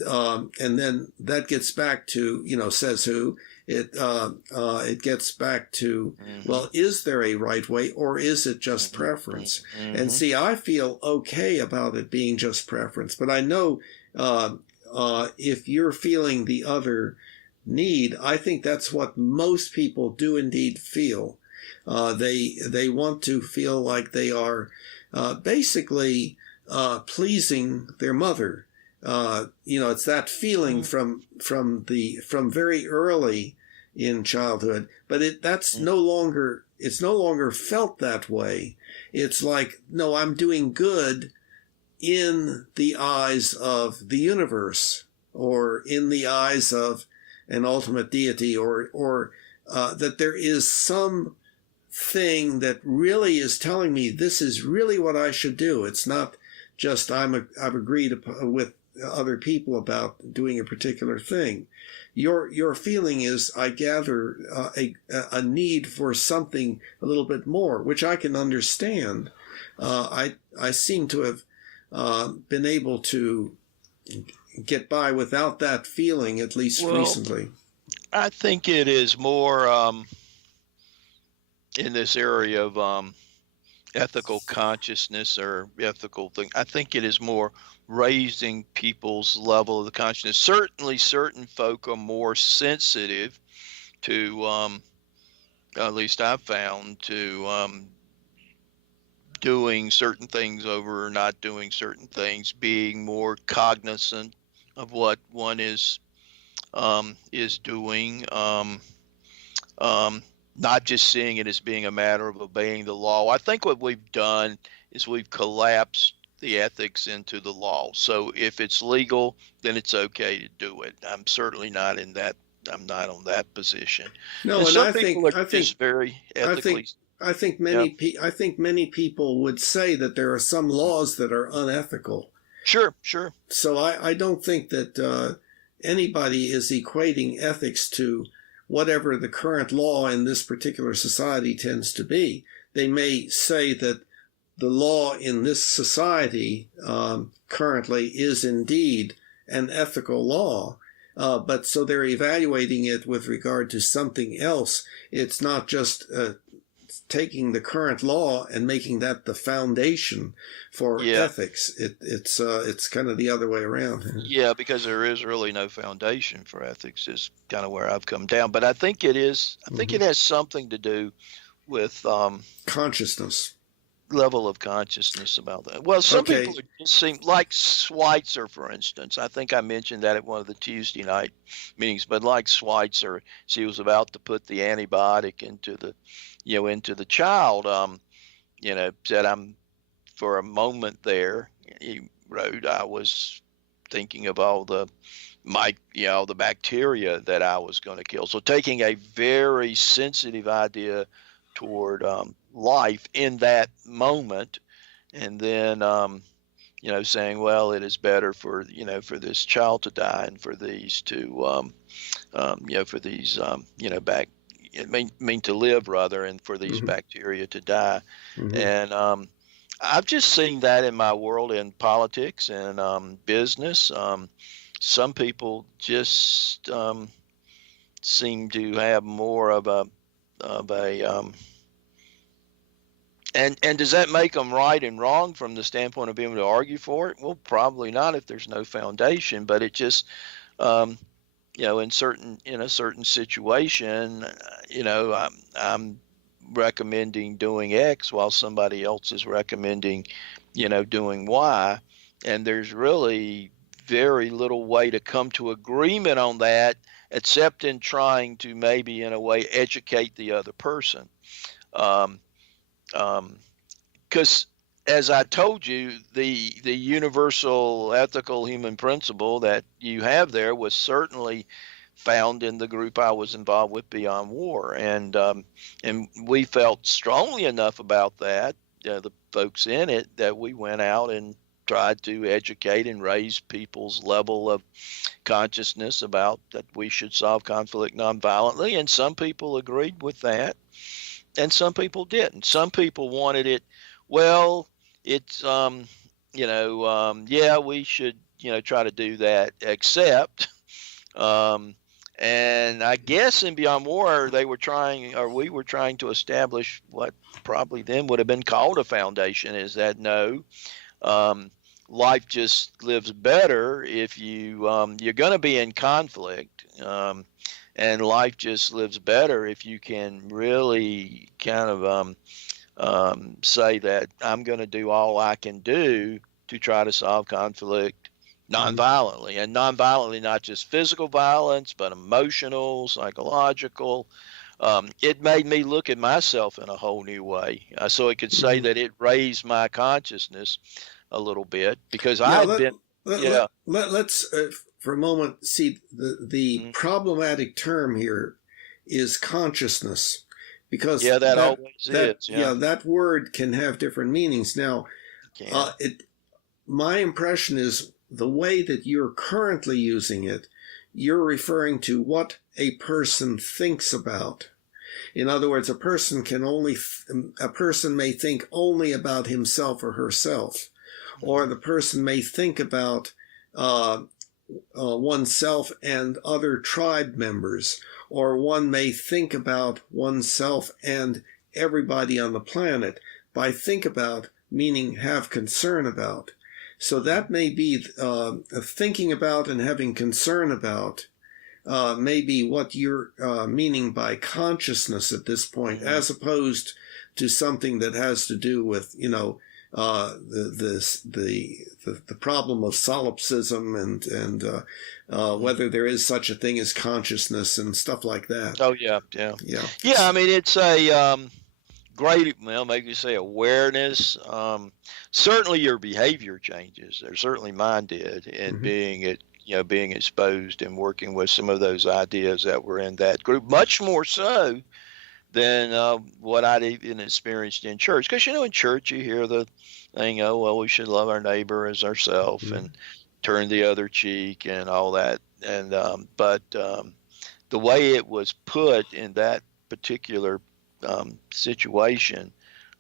then that gets back to, says who, it gets back to, well, is there a right way, or is it just preference? And see, I feel okay about it being just preference, but I know if you're feeling the other need, I think that's what most people do indeed feel. They want to feel like they are basically pleasing their mother. It's that feeling from very early in childhood, but it's no longer felt that way. It's like, no, I'm doing good in the eyes of the universe, or in the eyes of an ultimate deity, or that there is some thing that really is telling me this is really what I should do. It's not just I've agreed with other people about doing a particular thing. Your feeling is, I gather, a need for something a little bit more, which I can understand. I seem to have been able to get by without that feeling, at least recently. I think it is more in this area of ethical consciousness or ethical thing. I think it is more raising people's level of the consciousness. Certainly, certain folk are more sensitive to, at least I've found, to doing certain things over not doing certain things, being more cognizant of what one is doing, not just seeing it as being a matter of obeying the law. I think what we've done is we've collapsed the ethics into the law. So if it's legal, then it's okay to do it. I'm certainly not in that. I'm not on that position. No, and and some I people think are just very ethically. I think many people would say that there are some laws that are unethical. Sure. So I don't think that anybody is equating ethics to whatever the current law in this particular society tends to be. They may say that the law in this society currently is indeed an ethical law, but so they're evaluating it with regard to something else. It's not just taking the current law and making that the foundation for ethics. It's kind of the other way around. Yeah, because there is really no foundation for ethics is kind of where I've come down. But I think it is. I think it has something to do with consciousness. Level of consciousness about that. Well, some people just seem like Schweitzer, for instance. I think I mentioned that at one of the Tuesday night meetings. But like Schweitzer, she was about to put the antibiotic into the child. Said I'm for a moment there. He wrote, I was thinking of all the the bacteria that I was going to kill. So taking a very sensitive idea toward life in that moment, and then saying, well, it is better for for this child to die and for these to for these to live rather, and for these bacteria to die. And I've just seen that in my world, in politics and business. Some people just seem to have more of a and does that make them right and wrong from the standpoint of being able to argue for it? Well, probably not if there's no foundation. But it just, in a certain situation, I'm recommending doing X while somebody else is recommending, doing Y, and there's really very little way to come to agreement on that, except in trying to maybe in a way educate the other person. Because as I told you, the universal ethical human principle that you have there was certainly found in the group I was involved with, Beyond War, and we felt strongly enough about that, the folks in it, that we went out and tried to educate and raise people's level of consciousness about that we should solve conflict nonviolently, and some people agreed with that. And some people didn't. Some people wanted it. Well, it's we should try to do that. Except, and I guess in Beyond War we were trying to establish what probably then would have been called a foundation. Is that no, life just lives better if you're going to be in conflict, and life just lives better if you can really kind of say that I'm going to do all I can do to try to solve conflict nonviolently, and nonviolently, not just physical violence, but emotional, psychological. It made me look at myself in a whole new way. So it could say Mm-hmm. that it raised my consciousness a little bit because I Yeah, had been, yeah, let's for a moment see the mm, problematic term here is consciousness, because yeah, that always is, yeah, that word can have different meanings. Now, you can. it my impression is the way that you're currently using it, you're referring to what a person thinks about. In other words, a person may think only about himself or herself, or the person may think about uh, oneself and other tribe members, or one may think about oneself and everybody on the planet. By think about, meaning have concern about. So that may be thinking about and having concern about may be what you're meaning by consciousness at this point, as opposed to something that has to do with, the problem of solipsism and whether there is such a thing as consciousness and stuff like that. Oh yeah, yeah, Yeah. yeah. I mean, it's a great, well, maybe you say awareness. Certainly your behavior changes, or certainly mine did, in Mm-hmm. being exposed and working with some of those ideas that were in that group, much more so than what I'd even experienced in church. Because in church you hear the thing, oh well, we should love our neighbor as ourselves Mm-hmm. and turn the other cheek and all that. And but the way it was put in that particular situation.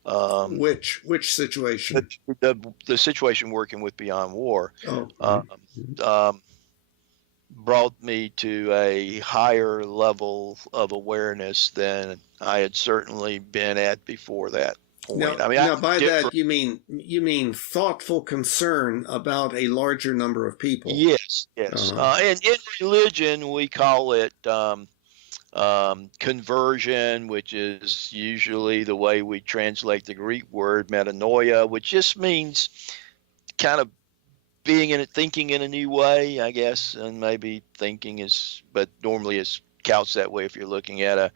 Which situation? The situation working with Beyond War Oh. um, Mm-hmm. um, brought me to a higher level of awareness than I had certainly been at before that point. I mean, I Now, had by that different. you mean thoughtful concern about a larger number of people. Yes, yes. Uh-huh. And in religion, we call it conversion, which is usually the way we translate the Greek word metanoia, which just means kind of being in it, thinking in a new way, I guess, and maybe thinking is, but normally it's couched that way if you're looking at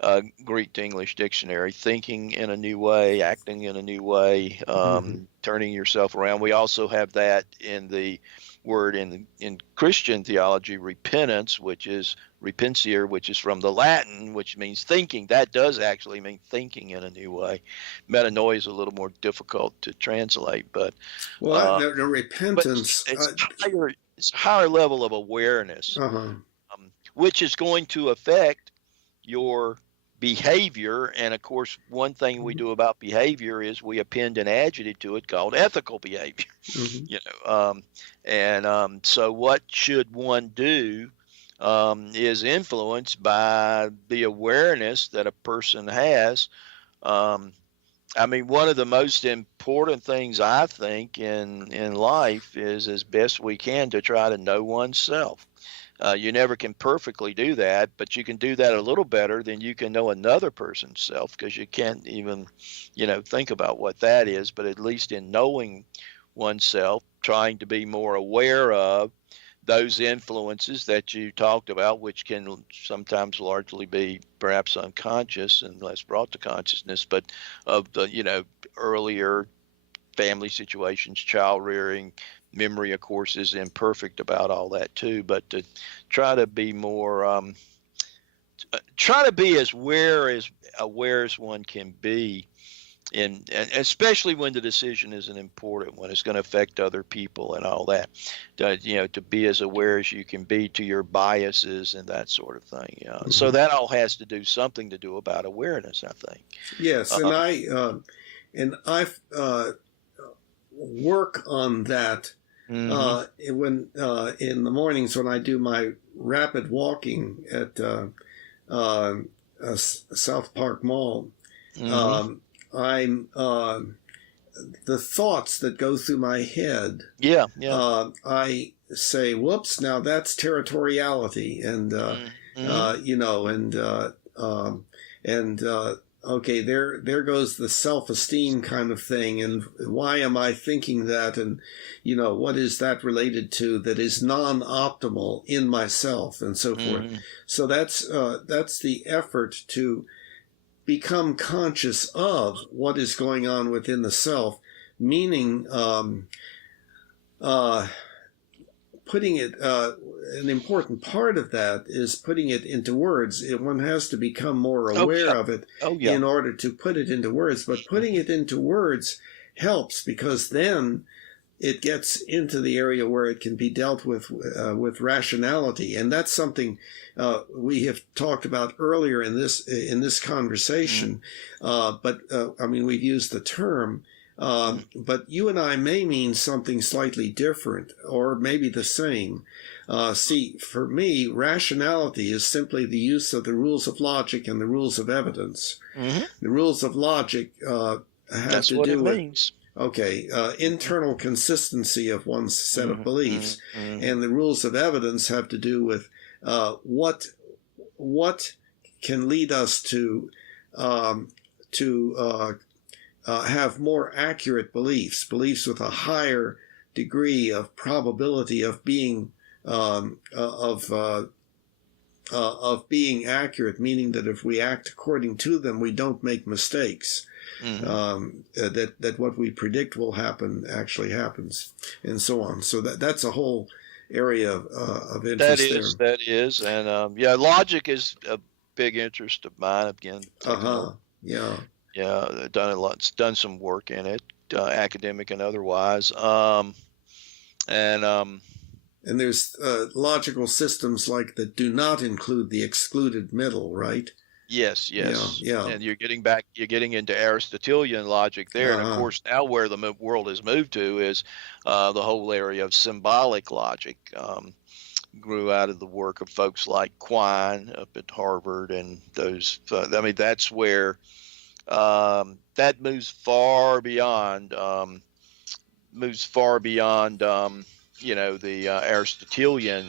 a Greek to English dictionary. Thinking in a new way, acting in a new way, Mm-hmm. turning yourself around. We also have that in the word in Christian theology, repentance, which is repentier, which is from the Latin, which means thinking. That does actually mean thinking in a new way. Metanoia is a little more difficult to translate, but Well, uh, the but repentance. it's a higher level of awareness, Uh-huh. which is going to affect your behavior. And of course, one thing we do about behavior is we append an adjective to it called ethical behavior. Mm-hmm. you know, so what should one do is influenced by the awareness that a person has. Um, I mean, one of the most important things I think in life is, as best we can, to try to know oneself. You never can perfectly do that, but you can do that a little better than you can know another person's self, because you can't even, think about what that is. But at least in knowing oneself, trying to be more aware of those influences that you talked about, which can sometimes largely be perhaps unconscious unless brought to consciousness, but of the, earlier family situations, child rearing, memory, of course, is imperfect about all that too. But to try to be more, try to be as aware as one can be, and especially when the decision is an important one, it's going to affect other people and all that. To be as aware as you can be to your biases and that sort of thing. So Mm-hmm. that all has to do something to do about awareness, I think. Yes, Uh, and I work on that hmm when in the mornings when I do my rapid walking at uh, South Park Mall. hmm I'm the thoughts that go through my head, Yeah. I say, whoops, now that's territoriality, and okay, there goes the self-esteem kind of thing, and why am I thinking that, and what is that related to that is non-optimal in myself, and so forth. So that's the effort to become conscious of what is going on within the self, meaning putting it, an important part of that is putting it into words. One has to become more aware of it in order to put it into words. But putting it into words helps, because then it gets into the area where it can be dealt with rationality, and that's something we have talked about earlier in this conversation. But I mean, we've used the term. But you and I may mean something slightly different, or maybe the same. See, for me, rationality is simply the use of the rules of logic and the rules of evidence. The rules of logic have That's to what do it with means. internal consistency of one's set of beliefs, and the rules of evidence have to do with what can lead us to have more accurate beliefs with a higher degree of probability of being being accurate, meaning that if we act according to them, we don't make mistakes. That what we predict will happen actually happens, and so on. So that's a whole area of interest. That is, and logic is a big interest of mine. Again, done a lot, done some work in it, academic and otherwise. And there's logical systems like that do not include the excluded middle, right? Yes. Yeah. And you're getting into Aristotelian logic there. And of course, now where the world has moved to is the whole area of symbolic logic. Grew out of the work of folks like Quine up at Harvard, and those. That's where that moves far beyond the Aristotelian.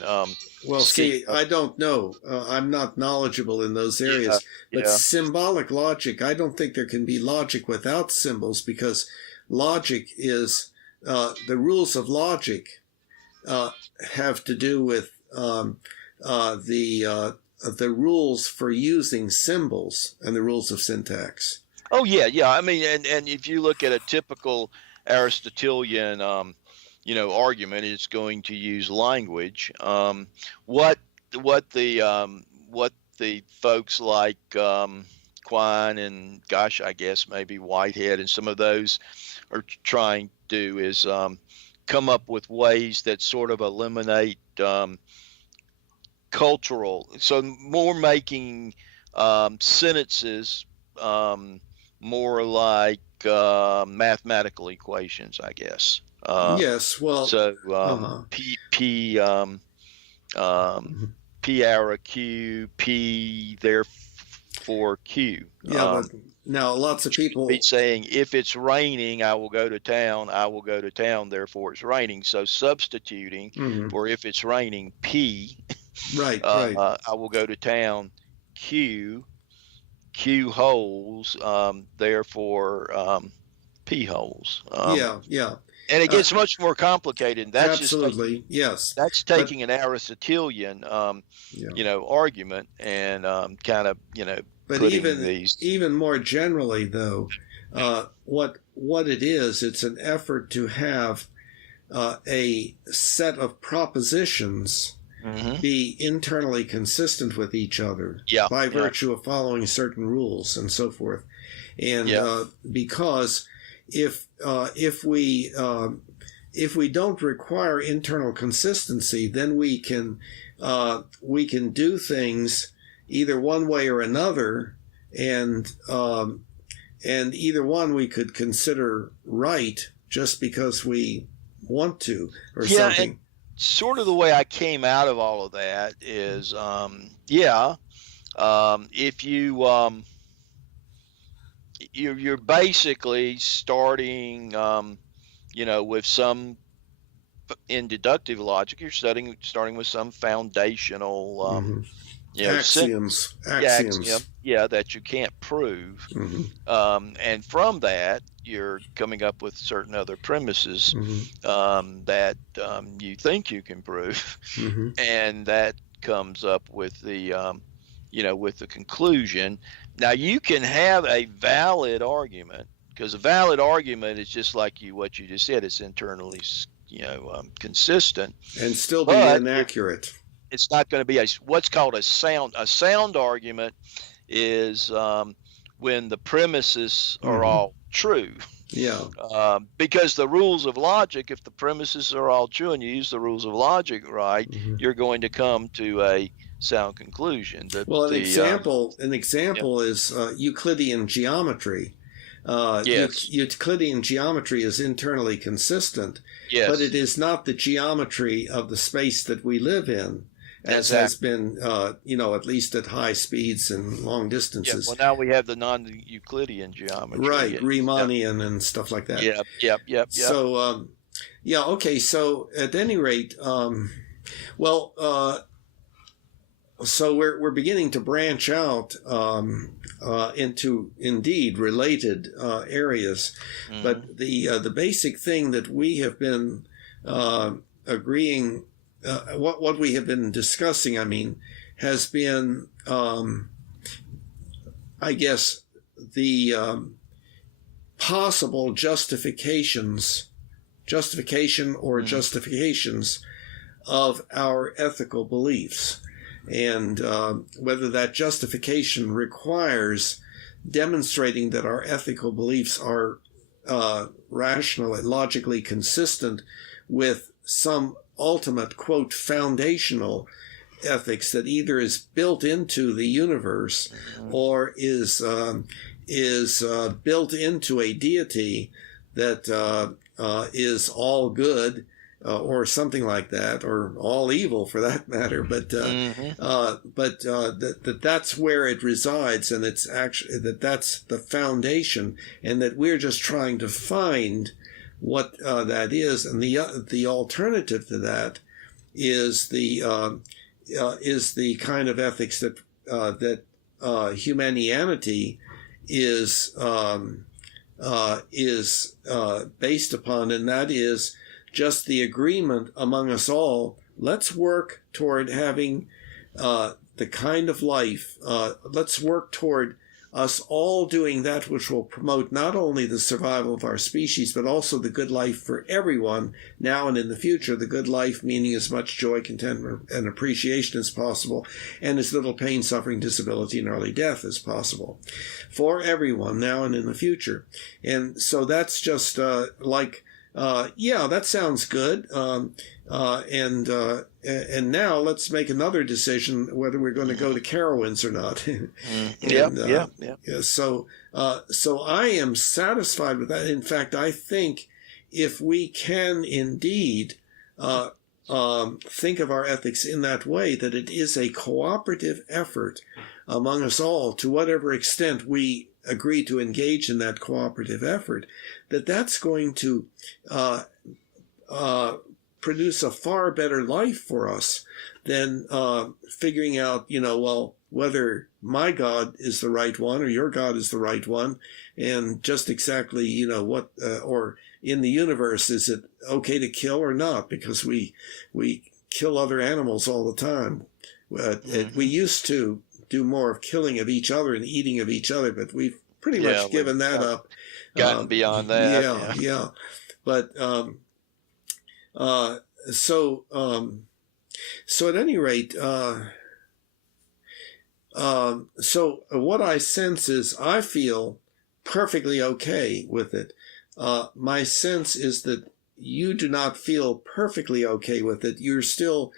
Well, see, I don't know. I'm not knowledgeable in those areas. But symbolic logic, I don't think there can be logic without symbols, because logic is the rules of logic have to do with the rules for using symbols and the rules of syntax. Oh yeah. I mean, and if you look at a typical Aristotelian argument, it's going to use language. What the folks like Quine and I guess maybe Whitehead and some of those are trying to do is come up with ways that sort of eliminate cultural, so more making sentences more like mathematical equations, I guess. Yes, well, so P arrow Q, P therefore Q. Yeah, but now lots of people be saying, if it's raining, I will go to town. I will go to town. Therefore, it's raining. So substituting for if it's raining, P. Right. I will go to town. Q holes. Therefore, P holes. Yeah. And it gets much more complicated. That's absolutely yes. That's taking an Aristotelian, argument and kind of But even more generally, though, what it is, it's an effort to have a set of propositions be internally consistent with each other by virtue of following certain rules and so forth. And because if we don't require internal consistency, then we can do things either one way or another, and either one we could consider right just because we want to, or something. And sort of the way I came out of all of that is, if you you're basically starting, with some in deductive logic. You're starting with some foundational, Mm-hmm. set, Axioms. axiom, that you can't prove. Mm-hmm. And from that, you're coming up with certain other premises Mm-hmm. that you think you can prove, Mm-hmm. and that comes up with with the conclusion. Now, you can have a valid argument, because a valid argument is just like what you just said. It's internally, consistent, And still be but inaccurate. it's not going to be what's called a sound argument is when the premises are Mm-hmm. all true. Yeah. Because the rules of logic, if the premises are all true and you use the rules of logic right, Mm-hmm. you're going to come to a sound conclusion. Well, an example Yeah, is Euclidean geometry. yes, Euclidean geometry is internally consistent, but it yes, is not the geometry of the space that we live in, as has exactly. been, at least at high speeds and long Yeah. distances. Well, now we have the non-Euclidean geometry. Right, Yep, Riemannian and stuff like that. yep. So, okay. So, at any rate, well, so we're beginning to branch out into indeed related areas, but the basic thing that we have been agreeing, what we have been discussing, I mean, has been, I guess, the possible justification or justifications of our ethical beliefs, and whether that justification requires demonstrating that our ethical beliefs are rationally, logically consistent with some ultimate, quote, foundational ethics that either is built into the universe or is built into a deity that is all good, or something like that, or all evil for that matter. But that's where it resides, and it's actually that's the foundation, and that we're just trying to find what that is. And the alternative to that is the kind of ethics that Humanianity is based upon, and that is just the agreement among us all. Let's work toward having the kind of life. Let's work toward us all doing that which will promote not only the survival of our species, but also the good life for everyone now and in the future. The good life meaning as much joy, contentment, and appreciation as possible, and as little pain, suffering, disability, and early death as possible for everyone now and in the future. And so that's just that sounds good. And now let's make another decision whether we're going to go to Carowinds or not. So I am satisfied with that. In fact, I think if we can indeed think of our ethics in that way, that it is a cooperative effort among us all, to whatever extent we agree to engage in that cooperative effort, that's going to produce a far better life for us than figuring out, whether my God is the right one or your God is the right one, and just exactly, what, or in the universe, is it okay to kill or not? Because we kill other animals all the time. We used to do more of killing of each other and eating of each other, but we've pretty much given that up. Gotten beyond that. Yeah. But so at any rate, so what I sense is I feel perfectly okay with it. My sense is that you do not feel perfectly okay with it. You're still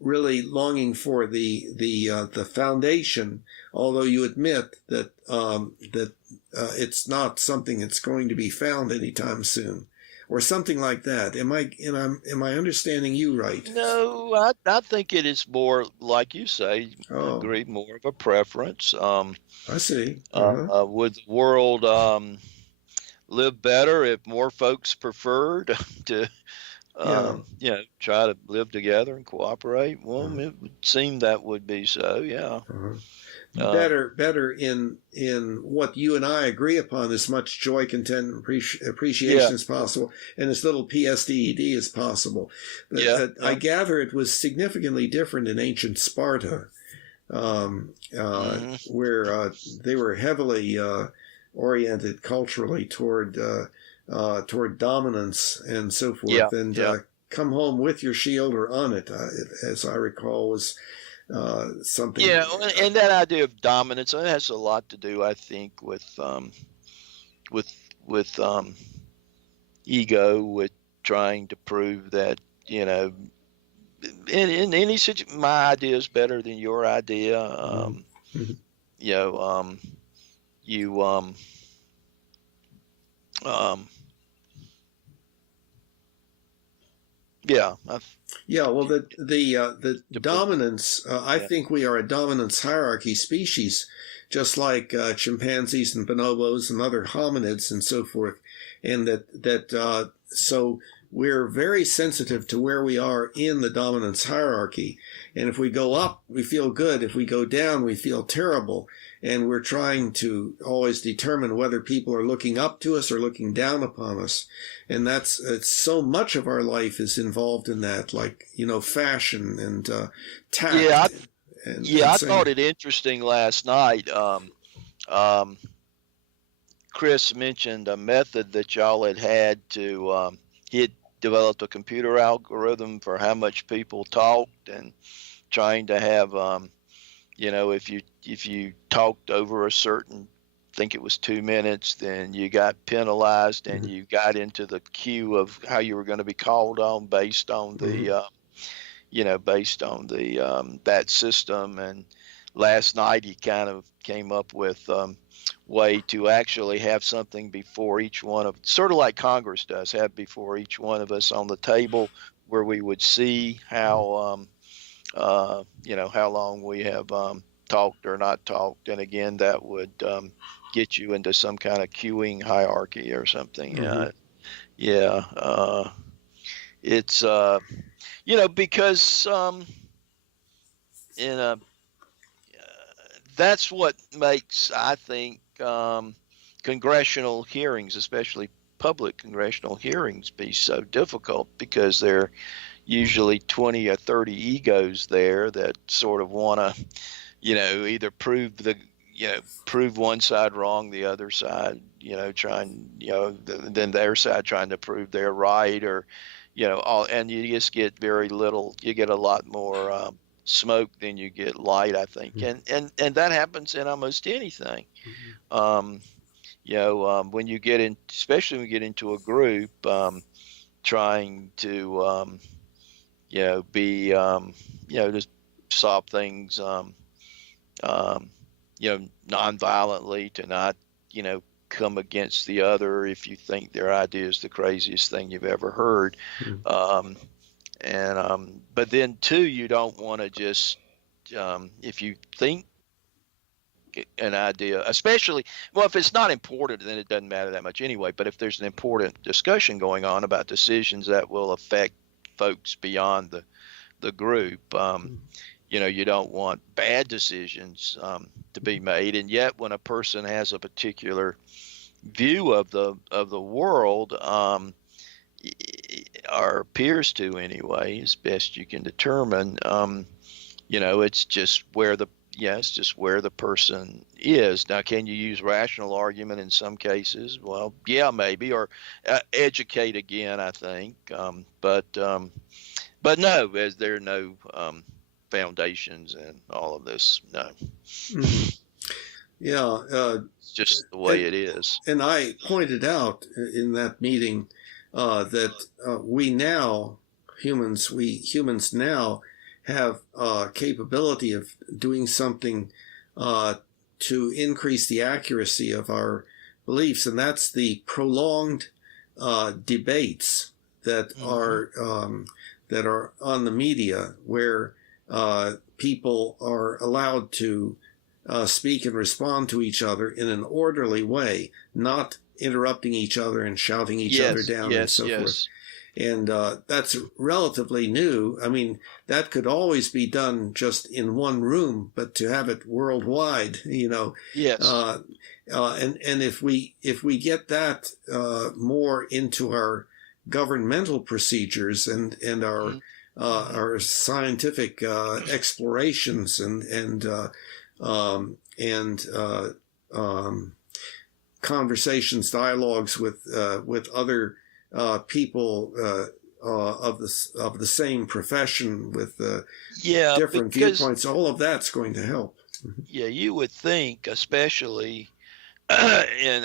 really longing for the foundation, although you admit that it's not something that's going to be found anytime soon, or something like that. Am I understanding you right? No, I think it is more, like you say, Oh, agree, more of a preference. I see. Uh-huh. Would the world live better if more folks preferred to Yeah. try to live together and cooperate? Well, Uh-huh. it would seem that would be so, yeah. Uh-huh. Uh, Better in what you and I agree upon, as much joy, content, and yeah, appreciation as possible, and as little PSDED as possible. But yeah, I yeah. gather it was significantly different in ancient Sparta, Hmm. where they were heavily oriented culturally toward dominance and so Yeah, forth, and yeah. come home with your shield or on it, as I recall, was something. Yeah, and that idea of dominance, that has a lot to do, I think, with with ego, with trying to prove that, you know, in any situation, my idea is better than your idea. Mhm. You know, you um, yeah, Yeah, well, the to prove, dominance. I yeah, think we are a dominance hierarchy species, just like chimpanzees and bonobos and other hominids and so forth, and so we're very sensitive to where we are in the dominance hierarchy. And if we go up, we feel good. If we go down, we feel terrible. And we're trying to always determine whether people are looking up to us or looking down upon us. And that's it's so much of our life is involved in that, like fashion and yeah, tact and yeah. I saying. thought it interesting last night. Um, Chris mentioned a method that y'all had to. He had developed a computer algorithm for how much people talked, and trying to have if you talked over a certain, think it was 2 minutes, then you got penalized and Mhm, you got into the queue of how you were going to be called on based on mhm, that system. And last night he kind of came up with way to actually have something before each one of, sort of like Congress does, have before each one of us on the table, where we would see how how long we have talked or not talked. And again, that would get you into some kind of queuing hierarchy or something. mhm, Yeah. It's, because in a, that's what makes, I think, congressional hearings, especially public congressional hearings, be so difficult, because they're usually 20 or 30 egos there that sort of want to, either prove one side wrong, the other side, trying, then their side trying to prove they're right, or, all, and you just get very little, you get a lot more smoke than you get light, I think. And that happens in almost anything. mhm, Um, when you get in, especially when you get into a group, trying to, be, just solve things, um, non-violently, to not, come against the other if you think their idea is the craziest thing you've ever heard. mhm, Um, but then too, you don't want to just, if you think an idea, especially, well, if it's not important, then it doesn't matter that much anyway. But if there's an important discussion going on about decisions that will affect folks beyond the group, you don't want bad decisions to be made. And yet, when a person has a particular view of the world, or appears to anyway, as best you can determine, it's just where the person is. Now, can you use rational argument in some cases? Well, yeah, maybe, or educate again, I think. But no, as there are no foundations in all of this. No, mhm. Yeah, it's just the way and it is. and I pointed out in that meeting that we humans now have capability of doing something uh, to increase the accuracy of our beliefs, and that's the prolonged debates that are on the media where people are allowed to speak and respond to each other in an orderly way, not interrupting each other and shouting each other down and so forth. And that's relatively new. I mean, that could always be done just in one room, but to have it worldwide, Yes. And if we get that more into our governmental procedures and our scientific explorations and conversations, dialogues with other people of the same profession with different viewpoints, all of that's going to help. Yeah, you would think, especially in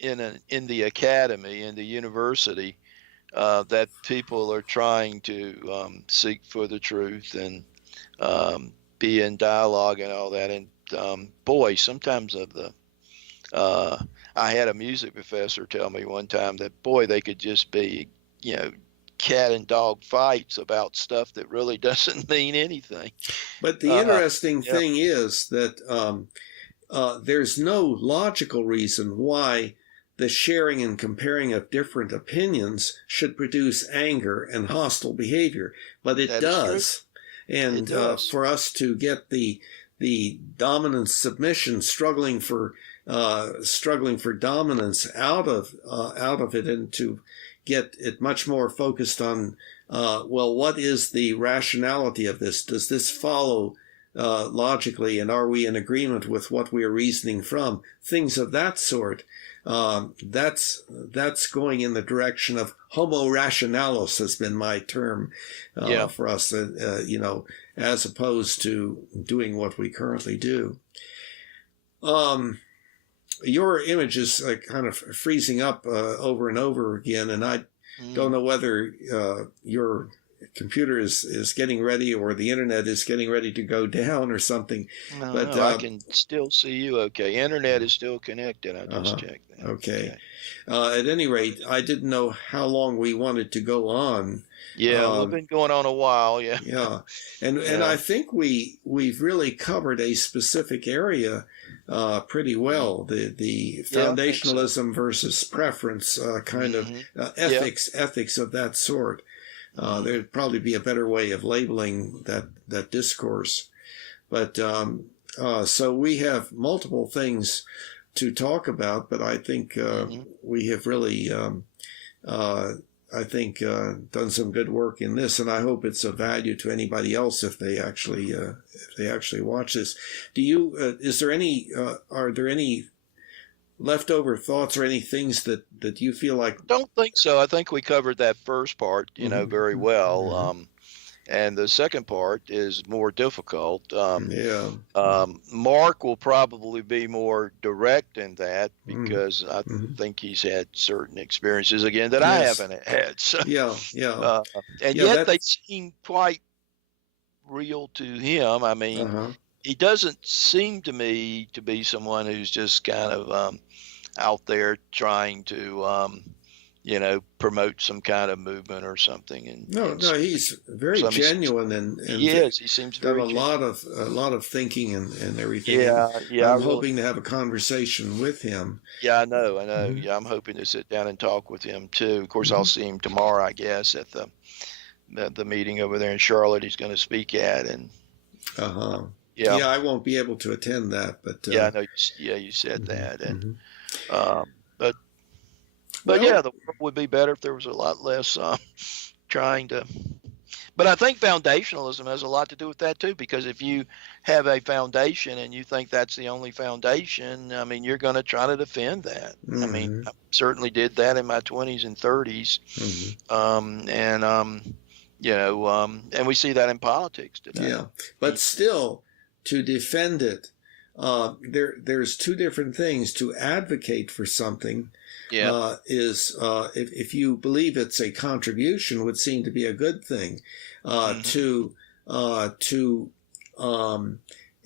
the academy, in the university, that people are trying to seek for the truth and be in dialogue and all that. And boy, sometimes I had a music professor tell me one time that, boy, they could just be, cat and dog fights about stuff that really doesn't mean anything. But the interesting thing is that there's no logical reason why the sharing and comparing of different opinions should produce anger and hostile behavior, but it does. And for us to get the dominant submission, struggling for dominance out of it, and to get it much more focused on, what is the rationality of this? Does this follow logically, and are we in agreement with what we are reasoning from? Things of that sort. That's going in the direction of homo rationalis has been my term for us, as opposed to doing what we currently do. Your image is kind of freezing up over and over again, and I don't know whether your computer is getting ready or the internet is getting ready to go down or something. No, I can still see you okay. Internet is still connected. I just checked that. Okay. At any rate, I didn't know how long we wanted to go on. Yeah, we've been going on a while, yeah. Yeah. And I think we've really covered a specific area pretty well. The foundationalism versus preference kind of ethics of that sort. There'd probably be a better way of labeling that discourse. But so we have multiple things to talk about, but I think we have really, done some good work in this, and I hope it's of value to anybody else if they actually watch this. Are there any leftover thoughts or any things that you feel like? I don't think so. I think we covered that first part, very well. And the second part is more difficult. Mark will probably be more direct in that because I think he's had certain experiences again that I haven't had. So, yet they seem quite real to him. I mean, he doesn't seem to me to be someone who's just kind of out there trying to promote some kind of movement or something. And no, he's very genuine, and he seems done very a lot of thinking and everything. Yeah. I'm hoping to have a conversation with him. Yeah, I know. Yeah, I'm hoping to sit down and talk with him too. Of course, I'll see him tomorrow, I guess, at the meeting over there in Charlotte he's going to speak at. And yeah, I won't be able to attend that, but I know. You said that, and But the world would be better if there was a lot less trying to. But I think foundationalism has a lot to do with that too, because if you have a foundation and you think that's the only foundation, I mean, you're going to try to defend that. I mean, I certainly did that in my 20s and 30s, and we see that in politics today. Yeah, but still, to defend it, there's two different things. To advocate for something. If you believe it's a contribution, would seem to be a good thing. To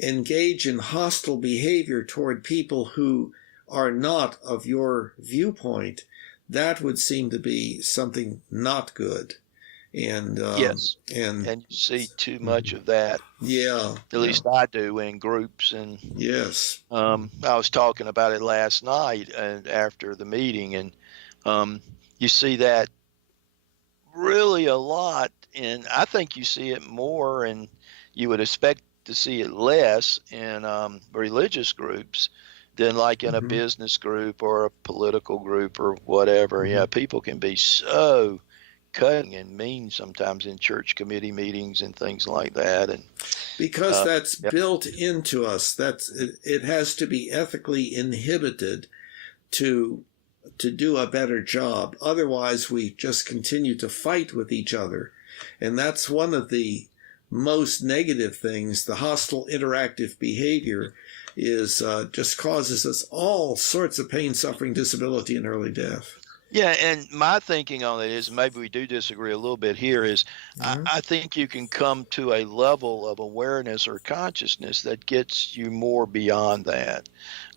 engage in hostile behavior toward people who are not of your viewpoint, that would seem to be something not good. And Yes, and and you see too much of that. yeah, At least I do in groups. And yes, I was talking about it last night and after the meeting, and you see that really a lot. And I think you see it more, and you would expect to see it less in religious groups than like in a business group or a political group or whatever. Yeah, people can be so cutting and mean sometimes in church committee meetings and things like that. And because that's yeah, built into us. It has to be ethically inhibited to do a better job. Otherwise, we just continue to fight with each other. And that's one of the most negative things. The hostile interactive behavior is just causes us all sorts of pain, suffering, disability, and early death. yeah, and my thinking on it is, maybe we do disagree a little bit here, is I think you can come to a level of awareness or consciousness that gets you more beyond that.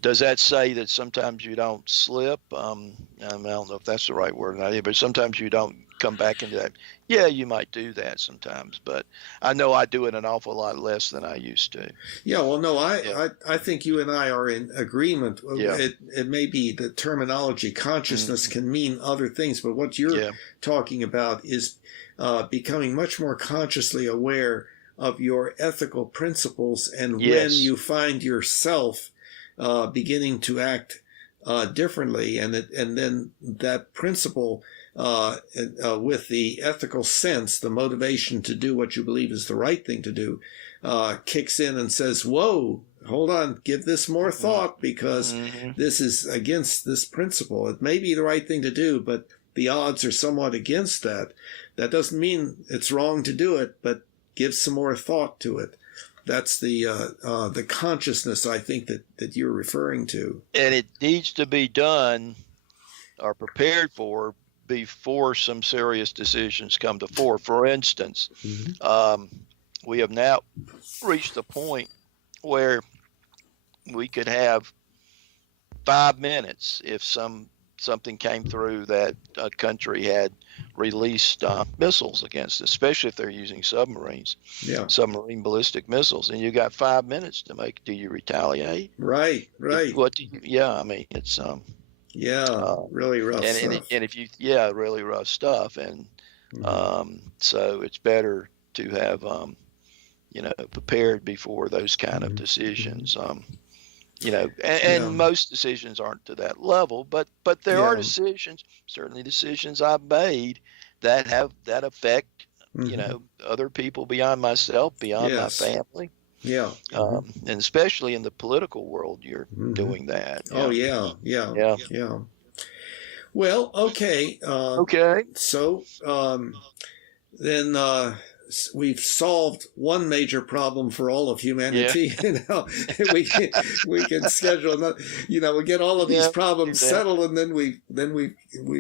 Does that say that sometimes you don't slip? I don't know if that's the right word or not, but sometimes you don't come back into that. Yeah, you might do that sometimes, but I know I do it an awful lot less than I used to. Yeah, well, no, Yeah. I think you and I are in agreement. Yeah. It may be the terminology consciousness can mean other things, but what you're talking about is becoming much more consciously aware of your ethical principles, and when you find yourself beginning to act differently, and then that principle with the ethical sense, the motivation to do what you believe is the right thing to do, kicks in and says, whoa, hold on, give this more thought, because this is against this principle. It may be the right thing to do, but the odds are somewhat against that. That doesn't mean it's wrong to do it, but give some more thought to it. That's the consciousness, I think, that you're referring to. And it needs to be done or prepared for before some serious decisions come to fore. For instance, we have now reached the point where we could have 5 minutes if something came through that a country had released missiles against, especially if they're using submarines, submarine ballistic missiles, and you got 5 minutes to make. Do you retaliate? Right. What do you? Yeah, I mean, it's really rough stuff. And if you, really rough stuff, and so it's better to have prepared before those kind of decisions. And most decisions aren't to that level, but there are decisions, certainly decisions I've made that affect other people beyond myself, beyond my family. Yeah. And especially in the political world, you're doing that. Oh, yeah. Well, okay. Okay. So then we've solved one major problem for all of humanity. We can schedule another. We get all of these problems settled, and then we've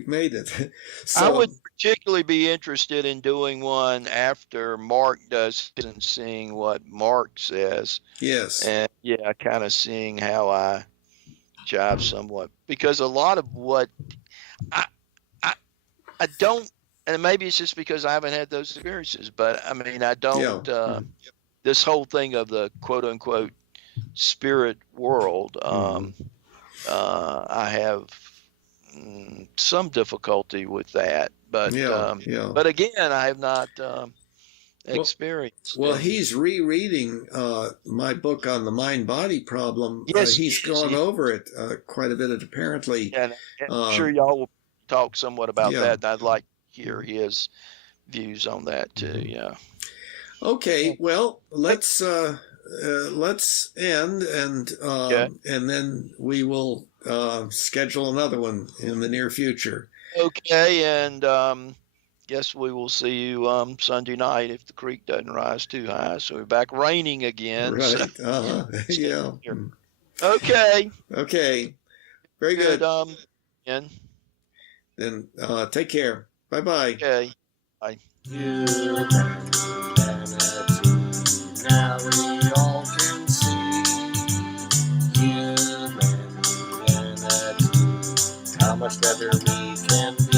made it. So, I would particularly be interested in doing one after Mark does his and seeing what Mark says. Yes. And kind of seeing how I jive somewhat, because a lot of what I don't. And maybe it's just because I haven't had those experiences, but I mean, I don't, this whole thing of the quote unquote spirit world, I have some difficulty with that, but again, I have not experienced. Well, he's rereading my book on the mind-body problem. Yes, he's gone over it quite a bit, apparently. And I'm sure y'all will talk somewhat about that. And I'd like hear his views on that too. Okay, well, let's end, and then we will schedule another one in the near future. Okay, and guess we will see you Sunday night if the creek doesn't rise too high. So we're back raining again. Right. So. Okay. Very good. And then take care. Bye-bye. Okay. Bye. Now we all can see humanity. Come much better we can be.